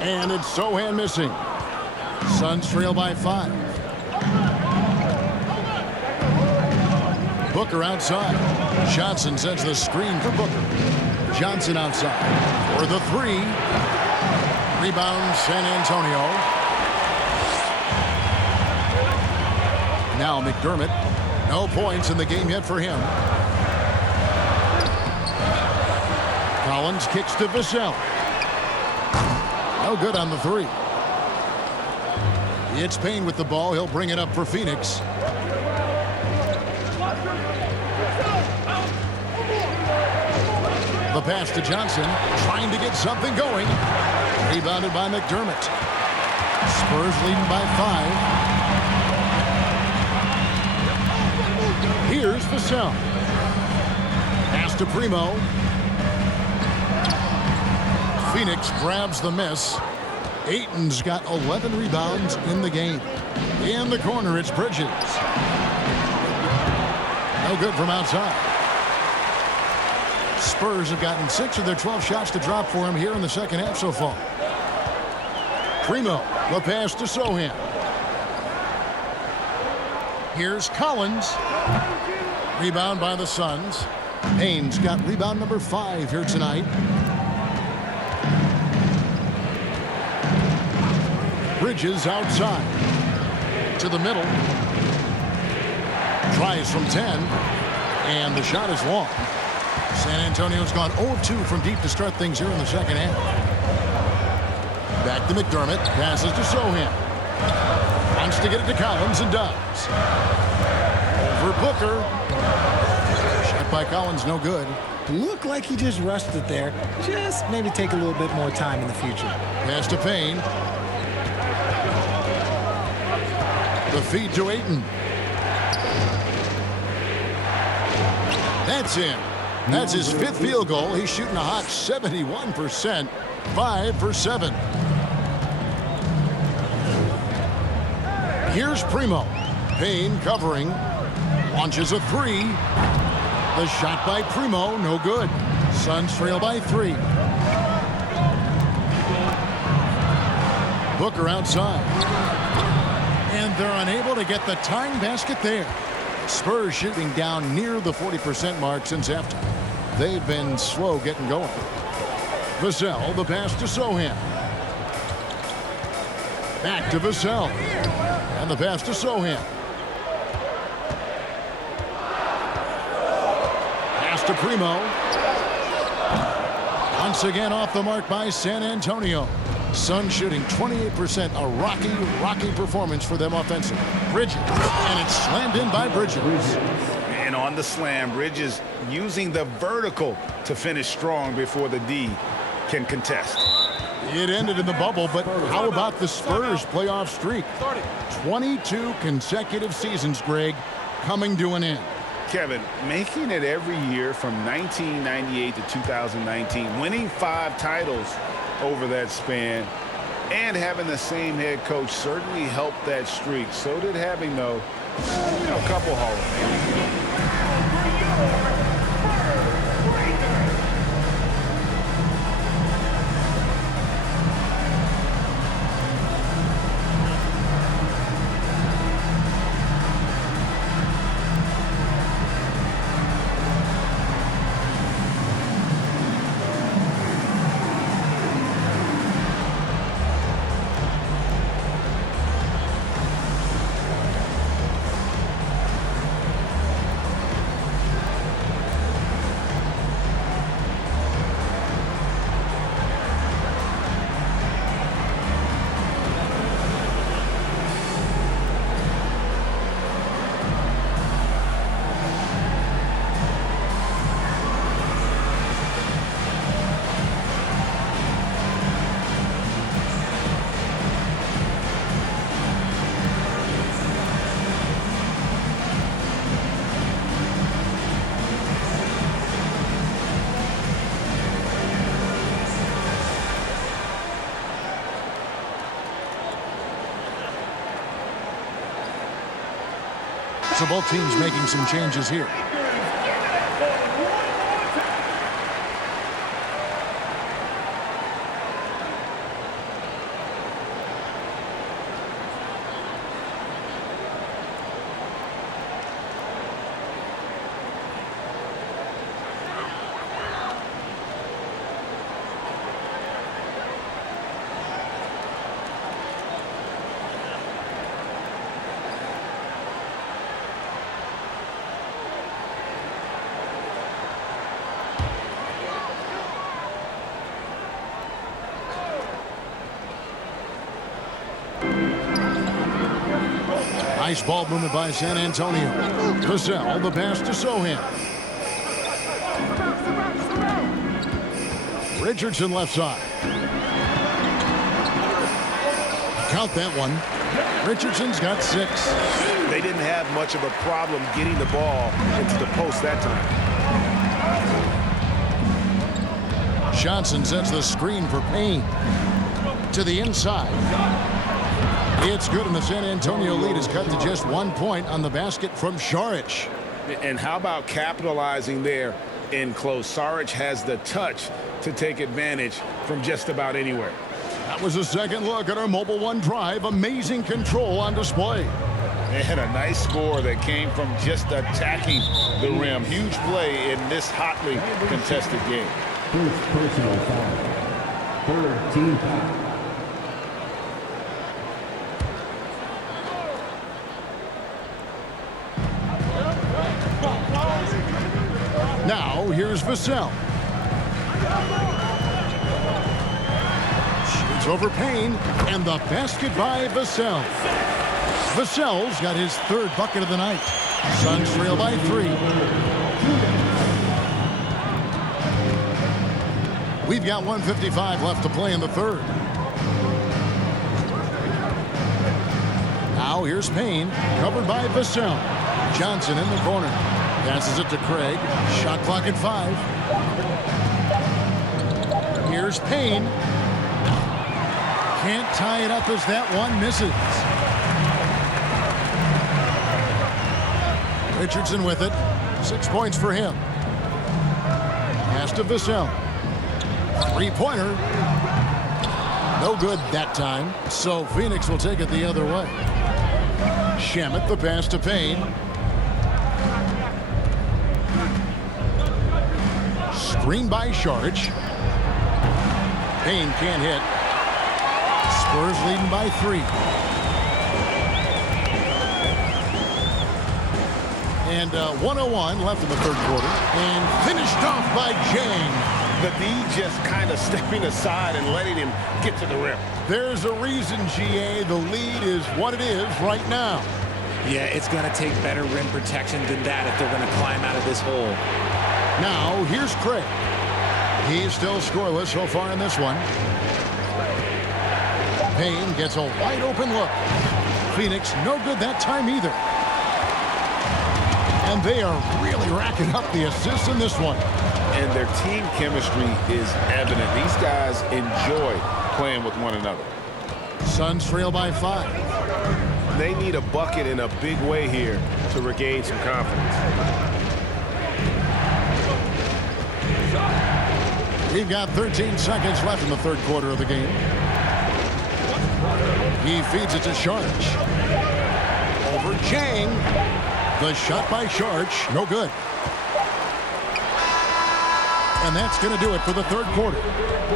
And it's Sohan missing. Suns trail by 5. Booker outside. Johnson sets the screen for Booker. Johnson outside. For the 3. Rebound San Antonio. Now McDermott. No points in the game yet for him. Collins kicks to Vassell. No good on the 3. It's Payne with the ball. He'll bring it up for Phoenix. The pass to Johnson, trying to get something going. Rebounded by McDermott. Spurs leading by 5. Here's Vassell. Pass to Primo. Phoenix grabs the miss. Ayton's got 11 rebounds in the game. In the corner, it's Bridges. No good from outside. Spurs have gotten 6 of their 12 shots to drop for him here in the second half so far. Primo, the pass to Sohan. Here's Collins. Rebound by the Suns. Payne's got rebound number 5 here tonight. Bridges outside. To the middle. Tries from 10. And the shot is long. San Antonio's gone 0-2 from deep to start things here in the second half. Back to McDermott. Passes to Sohan. Wants to get it to Collins and does. Over Booker. Shot by Collins, no good. Looked like he just rushed it there. Just maybe take a little bit more time in the future. Pass to Payne. The feed to Ayton. That's in. That's his 5th field goal. He's shooting a hot 71%. 5 for 7. Here's Primo. Payne covering. Launches a 3. The shot by Primo, no good. Suns trail by 3. Booker outside. And they're unable to get the tying basket there. Spurs shooting down near the 40% mark since halftime. They've been slow getting going. Vassell, the pass to Sohan. Back to Vassell. And the pass to Sohan. Pass to Primo. Once again off the mark by San Antonio. Suns shooting 28%, a rocky performance for them offensively. Bridges, and it's slammed in by Bridges. And on the slam, Bridges using the vertical to finish strong before the D can contest. It ended in the bubble, but how about the Spurs playoff streak? 22 consecutive seasons, Greg, coming to an end. Kevin, making it every year from 1998 to 2019, winning 5 titles over that span, and having the same head coach certainly helped that streak. So did having, though, a couple Hall of Famers. So both teams making some changes here. Nice ball movement by San Antonio. Vassell, the pass to Sohan. Richardson left side. Count that one. Richardson's got 6. They didn't have much of a problem getting the ball into the post that time. Johnson sets the screen for Payne. To the inside. It's good, and the San Antonio lead is cut to just 1 point on the basket from Saric. And how about capitalizing there in close? Saric has the touch to take advantage from just about anywhere. That was a second look at our Mobile One drive. Amazing control on display. And a nice score that came from just attacking the rim. Huge play in this hotly contested game. First personal foul. Third team foul. Now, here's Vassell. Shoots over Payne, and the basket by Vassell. Vassell's got his 3rd bucket of the night. Suns trail by 3. We've got 1:55 left to play in the 3rd. Now, here's Payne, covered by Vassell. Johnson in the corner. Passes it to Craig. Shot clock at 5. Here's Payne. Can't tie it up as that one misses. Richardson with it. 6 points for him. Pass to Vassell. 3-pointer. No good that time. So Phoenix will take it the other way. Shamet, the pass to Payne. Screen by Sharich. Payne can't hit. Spurs leading by 3. And 1:01 left in the third quarter. And finished off by Jang. The D just kind of stepping aside and letting him get to the rim. There's a reason, GA. The lead is what it is right now. Yeah, it's going to take better rim protection than that if they're going to climb out of this hole. Now, here's Craig. He's still scoreless so far in this one. Payne gets a wide open look. Phoenix no good that time either. And they are really racking up the assists in this one. And their team chemistry is evident. These guys enjoy playing with one another. Suns trail by 5. They need a bucket in a big way here to regain some confidence. We've got 13 seconds left in the third quarter of the game. He feeds it to Sharich. Over Jang. The shot by Sharich, no good. And that's going to do it for the third quarter.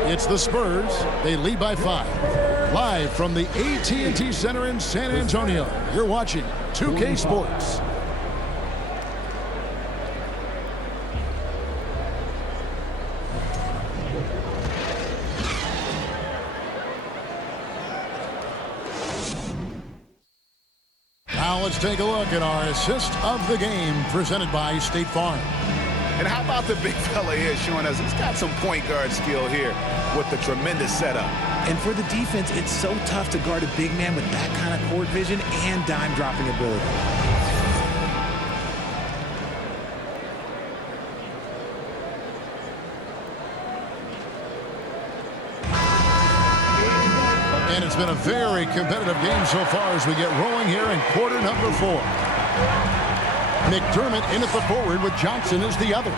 It's the Spurs. They lead by 5. Live from the AT&T Center in San Antonio, you're watching 2K Sports. Now let's take a look at our assist of the game presented by State Farm. And how about the big fella here showing us he's got some point guard skill here with the tremendous setup. And for the defense, it's so tough to guard a big man with that kind of court vision and dime dropping ability. And it's been a very competitive game so far as we get rolling here in quarter number 4. McDermott in at the forward with Johnson as the other.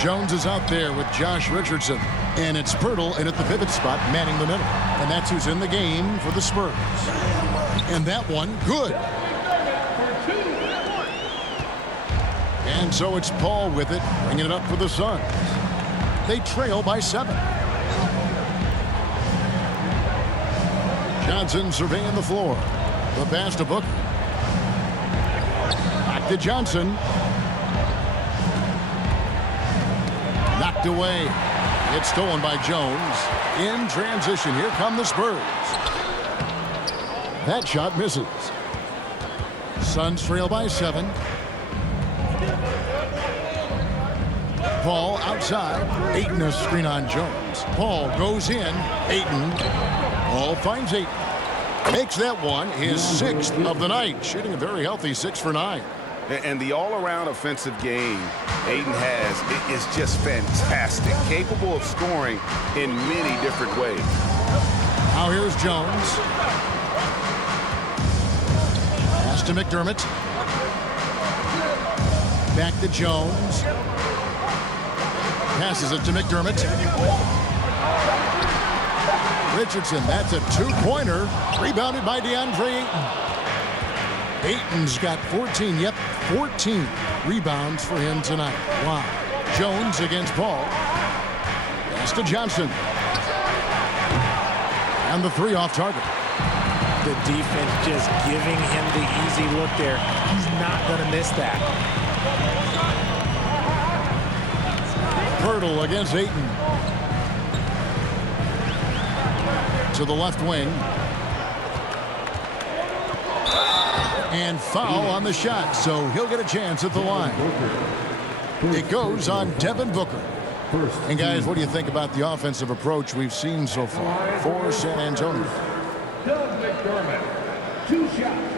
Jones is out there with Josh Richardson. And it's Pirtle in at the pivot spot, manning the middle. And that's who's in the game for the Spurs. And that one, good. And so it's Paul with it, bringing it up for the Suns. They trail by 7. Johnson surveying the floor. The pass to Booker. Back to Johnson. Knocked away. It's stolen by Jones. In transition, here come the Spurs. That shot misses. Suns trail by 7. Paul outside. Ayton a screen on Jones. Paul goes in. Ayton. Paul finds Ayton. Makes that one his 6th of the night. Shooting a very healthy 6 for 9. And the all-around offensive game Ayton has is just fantastic. Capable of scoring in many different ways. Now here's Jones. Pass to McDermott. Back to Jones. Passes it to McDermott. Richardson, that's a 2-pointer. Rebounded by DeAndre Ayton. Ayton's got 14, 14 rebounds for him tonight. Wow. Jones against Paul. Pass to Johnson. And the 3 off target. The defense just giving him the easy look there. He's not going to miss that. Pirtle against Ayton. To the left wing. And foul on the shot, so he'll get a chance at the line. It goes on Devin Booker. And guys, what do you think about the offensive approach we've seen so far for San Antonio? Doug McDermott, 2 shots.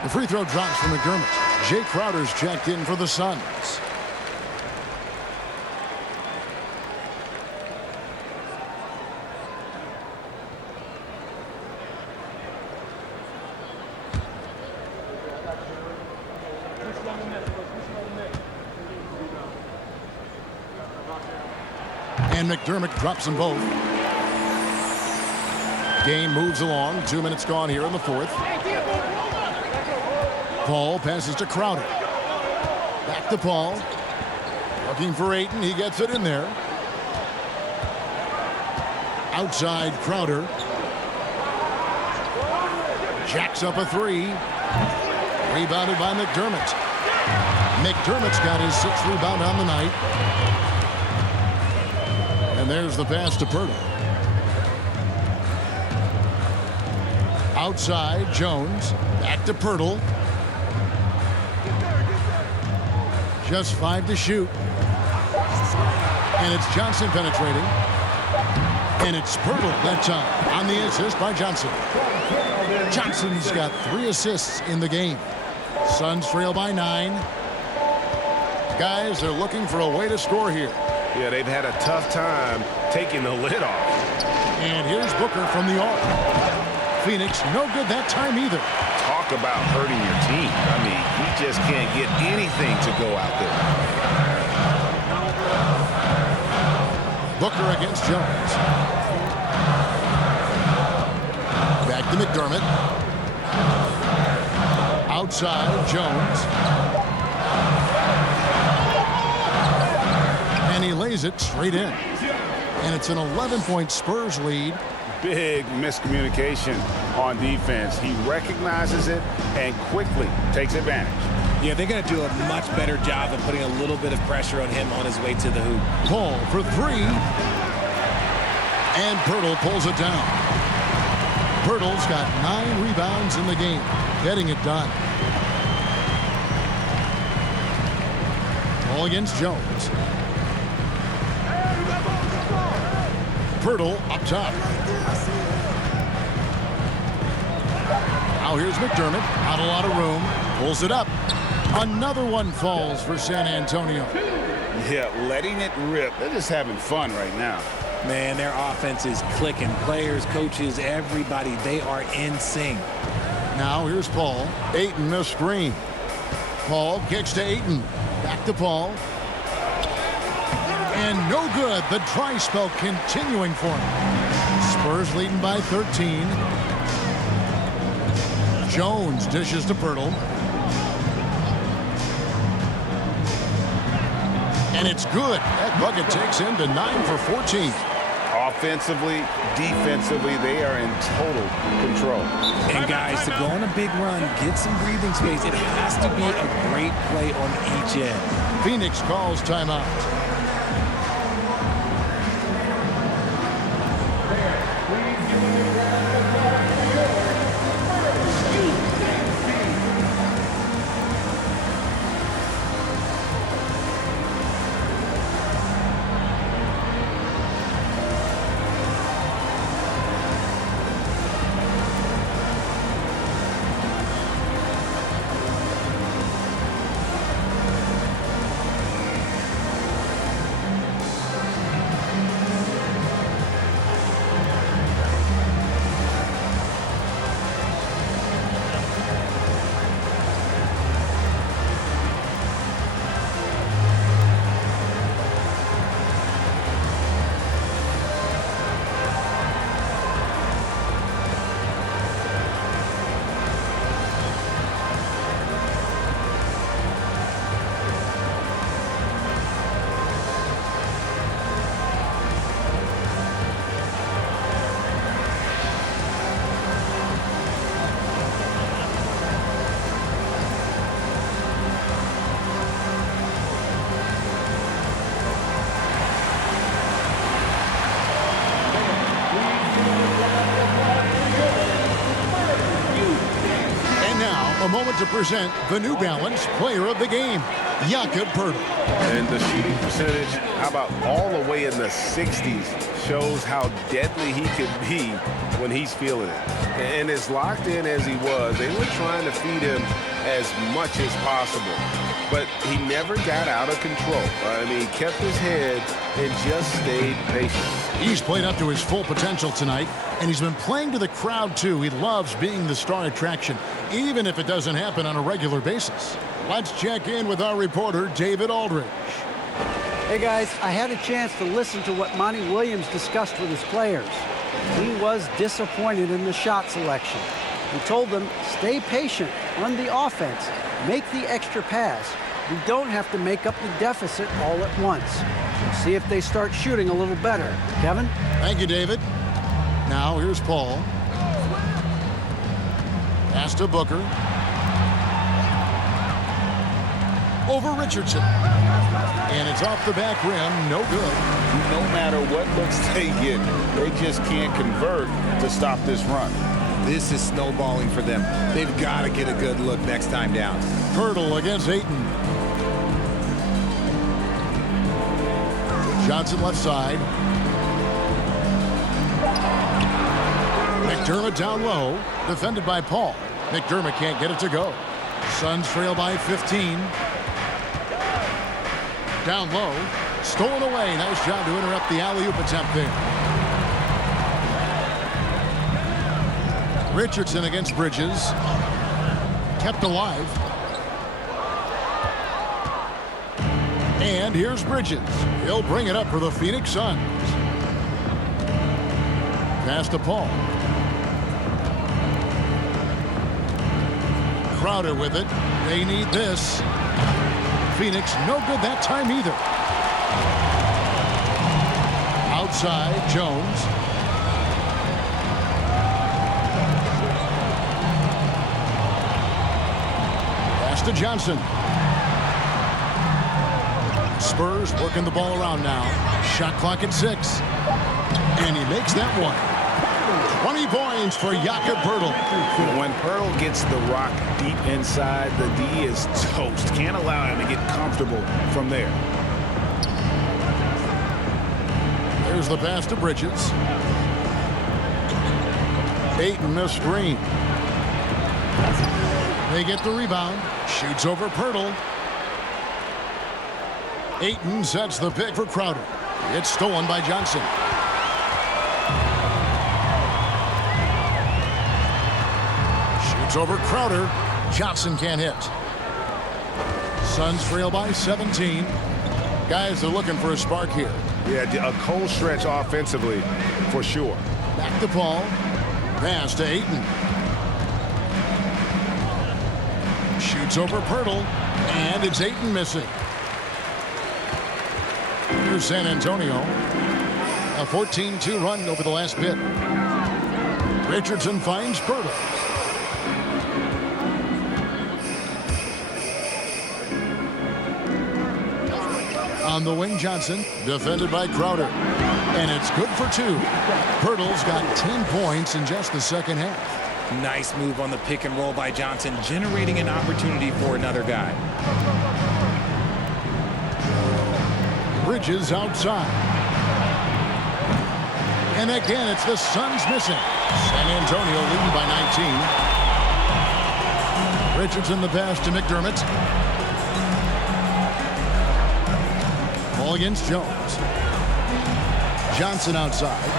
The free throw drops from McDermott. Jay Crowder's checked in for the Suns. And McDermott drops them both. Game moves along. 2 minutes gone here in the fourth. Paul passes to Crowder. Back to Paul. Looking for Ayton. He gets it in there. Outside Crowder. Jacks up a three. Rebounded by McDermott. McDermott's got his 6th rebound on the night. And there's the pass to Pirtle. Outside, Jones. Back to Pirtle. Just 5 to shoot. And it's Johnson penetrating. And it's Pirtle that time on the assist by Johnson. Johnson's got 3 assists in the game. Suns trail by 9. Guys are looking for a way to score here. Yeah, they've had a tough time taking the lid off. And here's Booker from the arc. Phoenix, no good that time either. Talk about hurting your team. I mean, he just can't get anything to go out there. Booker against Jones. Back to McDermott. Outside, Jones. And he lays it straight in. And it's an 11-point Spurs lead. Big miscommunication on defense. He recognizes it and quickly takes advantage. Yeah, they're going to do a much better job of putting a little bit of pressure on him on his way to the hoop. Paul for 3. And Pirtle pulls it down. Pirtle's got 9 rebounds in the game, getting it done. Ball against Jones. Pirtle up top. Now here's McDermott. Not a lot of room. Pulls it up. Another one falls for San Antonio. Yeah, letting it rip. They're just having fun right now. Man, their offense is clicking. Players, coaches, everybody, they are in sync. Now here's Paul. Ayton a screen. Paul kicks to Ayton. Back to Paul. And no good. The dry spell continuing for him. Spurs leading by 13. Jones dishes to Pirtle. And it's good. That bucket takes him to 9 for 14. Offensively, defensively, they are in total control. And guys, to go on a big run, get some breathing space, it has to be a great play on each end. Phoenix calls timeout. A moment to present the New Balance Player of the Game, Jakob Pirtle. And the shooting percentage, how about all the way in the 60s, shows how deadly he could be when he's feeling it. And as locked in as he was, they were trying to feed him as much as possible. But he never got out of control. I mean, he kept his head and just stayed patient. He's played up to his full potential tonight, and he's been playing to the crowd, too. He loves being the star attraction, even if it doesn't happen on a regular basis. Let's check in with our reporter, David Aldridge. Hey guys, I had a chance to listen to what Monty Williams discussed with his players. He was disappointed in the shot selection. He told them, stay patient, run the offense, make the extra pass. We don't have to make up the deficit all at once. We'll see if they start shooting a little better. Kevin? Thank you, David. Now here's Paul. Pass to Booker. Over Richardson. And it's off the back rim. No good. No matter what looks they get, they just can't convert to stop this run. This is snowballing for them. They've got to get a good look next time down. Hurdle against Ayton. Johnson left side. McDermott down low. Defended by Paul. McDermott can't get it to go. Suns trail by 15. Down low. Stolen away. Nice job to interrupt the alley-oop attempt there. Richardson against Bridges. Kept alive. And here's Bridges. He'll bring it up for the Phoenix Suns. Pass to Paul. Crowder with it. They need this. Phoenix no good that time either. Outside, Jones. Pass to Johnson. Spurs working the ball around now. Shot clock at 6. And he makes that one. 20 points for Jakob Poeltl. When Poeltl gets the rock deep inside, the D is toast. Can't allow him to get comfortable from there. There's the pass to Bridges. Ayton a screen. They get the rebound. Shoots over Poeltl. Ayton sets the pick for Crowder. It's stolen by Johnson. Shoots over Crowder. Johnson can't hit. Suns trail by 17. Guys are looking for a spark here. Yeah, a cold stretch offensively for sure. Back to Paul. Pass to Ayton. Shoots over Poeltl. And it's Ayton missing. Here's San Antonio. A 14-2 run over the last bit. Richardson finds Poeltl. On the wing, Johnson, defended by Crowder. And it's good for 2. Poeltl's got 10 points in just the second half. Nice move on the pick and roll by Johnson, generating an opportunity for another guy. Bridges outside. And again, it's the Suns missing. San Antonio leading by 19. Richardson the pass to McDermott. Ball against Jones. Johnson outside.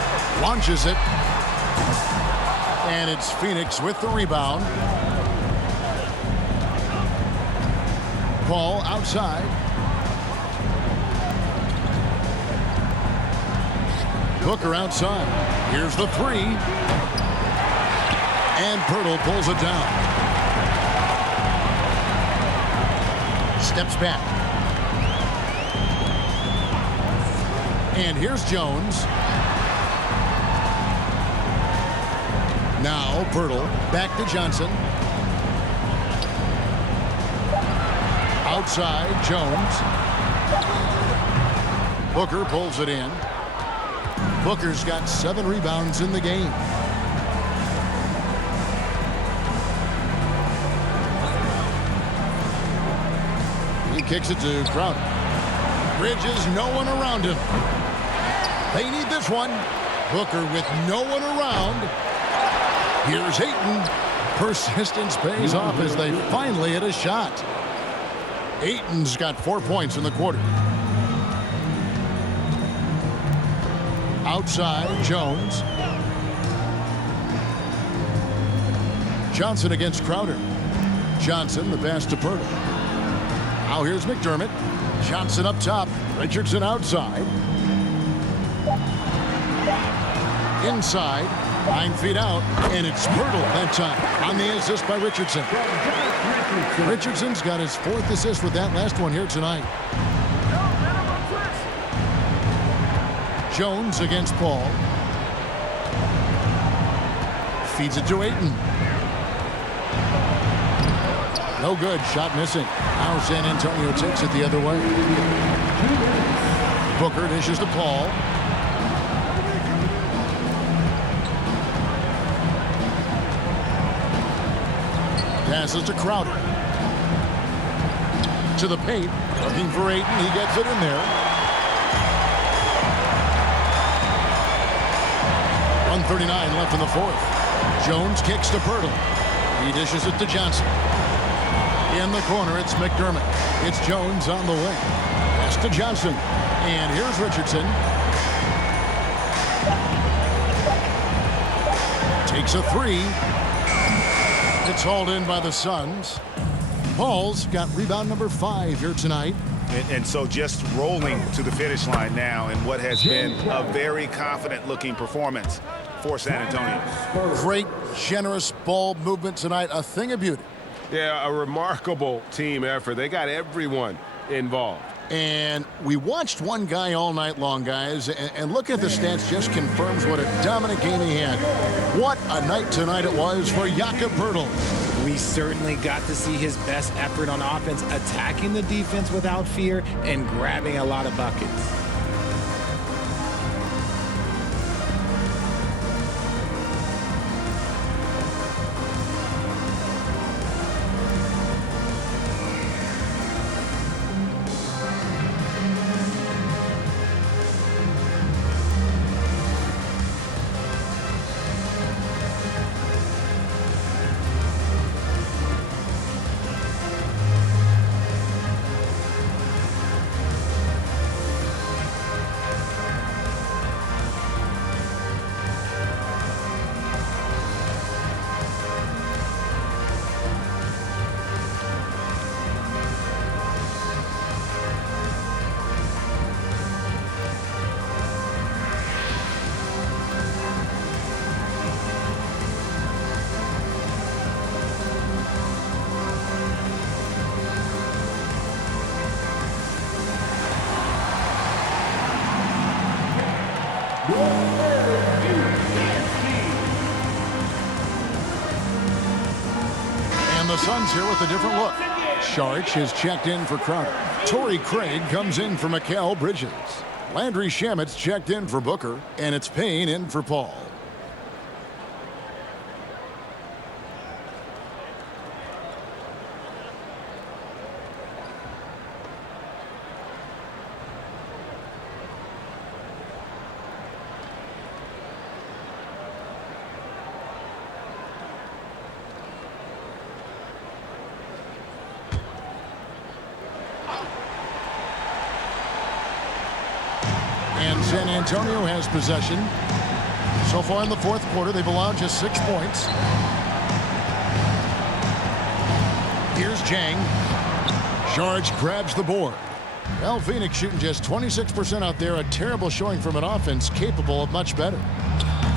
Launches it. And it's Phoenix with the rebound. Paul outside. Booker outside. Here's the 3. And Poeltl pulls it down. Steps back. And here's Jones. Now Poeltl back to Johnson. Outside, Jones. Booker pulls it in. Booker's got 7 rebounds in the game. He kicks it to Crowder. Bridges, no one around him. They need this one. Booker with no one around. Here's Ayton. Persistence pays off as they finally hit a shot. Ayton's got 4 points in the quarter. Outside, Jones. Johnson against Crowder. Johnson, the pass to Poeltl. Now here's McDermott. Johnson up top. Richardson outside. Inside. 9 feet out. And it's Pirtle that time on the assist by Richardson. Richardson's got his 4th assist with that last one here tonight. Jones against Paul. Feeds it to Ayton. No good. Shot missing. Now San Antonio takes it the other way. Booker dishes to Paul. Passes to Crowder. To the paint. Looking for Ayton. He gets it in there. 1:39 left in the 4th. Jones kicks to Pirtle. He dishes it to Johnson. In the corner, it's McDermott. It's Jones on the wing. Pass to Johnson. And here's Richardson. Takes a 3. It's hauled in by the Suns. Paul's got rebound number 5 here tonight. And so just rolling to the finish line now in what has been a very confident-looking performance for San Antonio. Great, generous ball movement tonight. A thing of beauty. Yeah, a remarkable team effort. They got everyone involved. And we watched one guy all night long, guys, and look at the stats just confirms what a dominant game he had. What a night tonight it was for Jakob Pirtle. We certainly got to see his best effort on offense, attacking the defense without fear and grabbing a lot of buckets. And the Suns here with a different look. Saric is checked in for Crowder. Torrey Craig comes in for Mikal Bridges. Landry Shamet's checked in for Booker. And it's Payne in for Paul. And San Antonio has possession. So far in the 4th quarter, they've allowed just 6 points. Here's Jang. Saric grabs the board. Well, Phoenix shooting just 26% out there. A terrible showing from an offense capable of much better.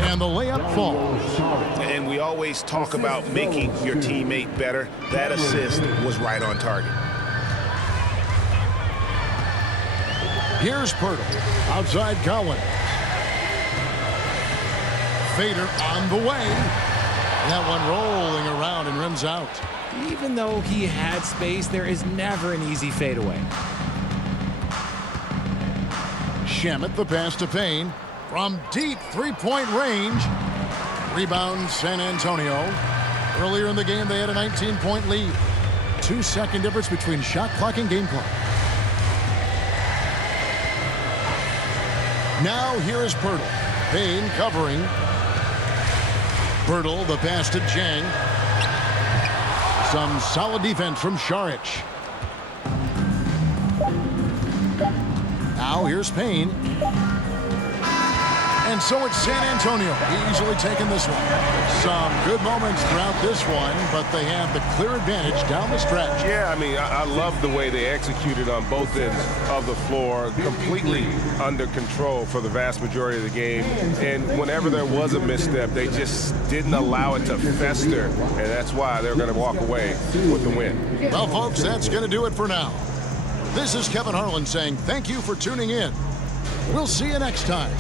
And the layup falls. And we always talk about making your teammate better. That assist was right on target. Here's Pirtle. Outside Cowan. Fader on the way. That one rolling around and rims out. Even though he had space, there is never an easy fadeaway. Shamet the pass to Payne. From deep three-point range. Rebound San Antonio. Earlier in the game, they had a 19-point lead. 2-second difference between shot clock and game clock. Now here is Pirtle. Payne covering. Pirtle, the pass to Jang. Some solid defense from Saric. Now here's Payne. And so it's San Antonio easily taking this one. Some good moments throughout this one, but they have the clear advantage down the stretch. Yeah, I mean, I love the way they executed on both ends of the floor, completely under control for the vast majority of the game. And whenever there was a misstep, they just didn't allow it to fester, and that's why they're going to walk away with the win. Well, folks, that's going to do it for now. This is Kevin Harlan saying thank you for tuning in. We'll see you next time.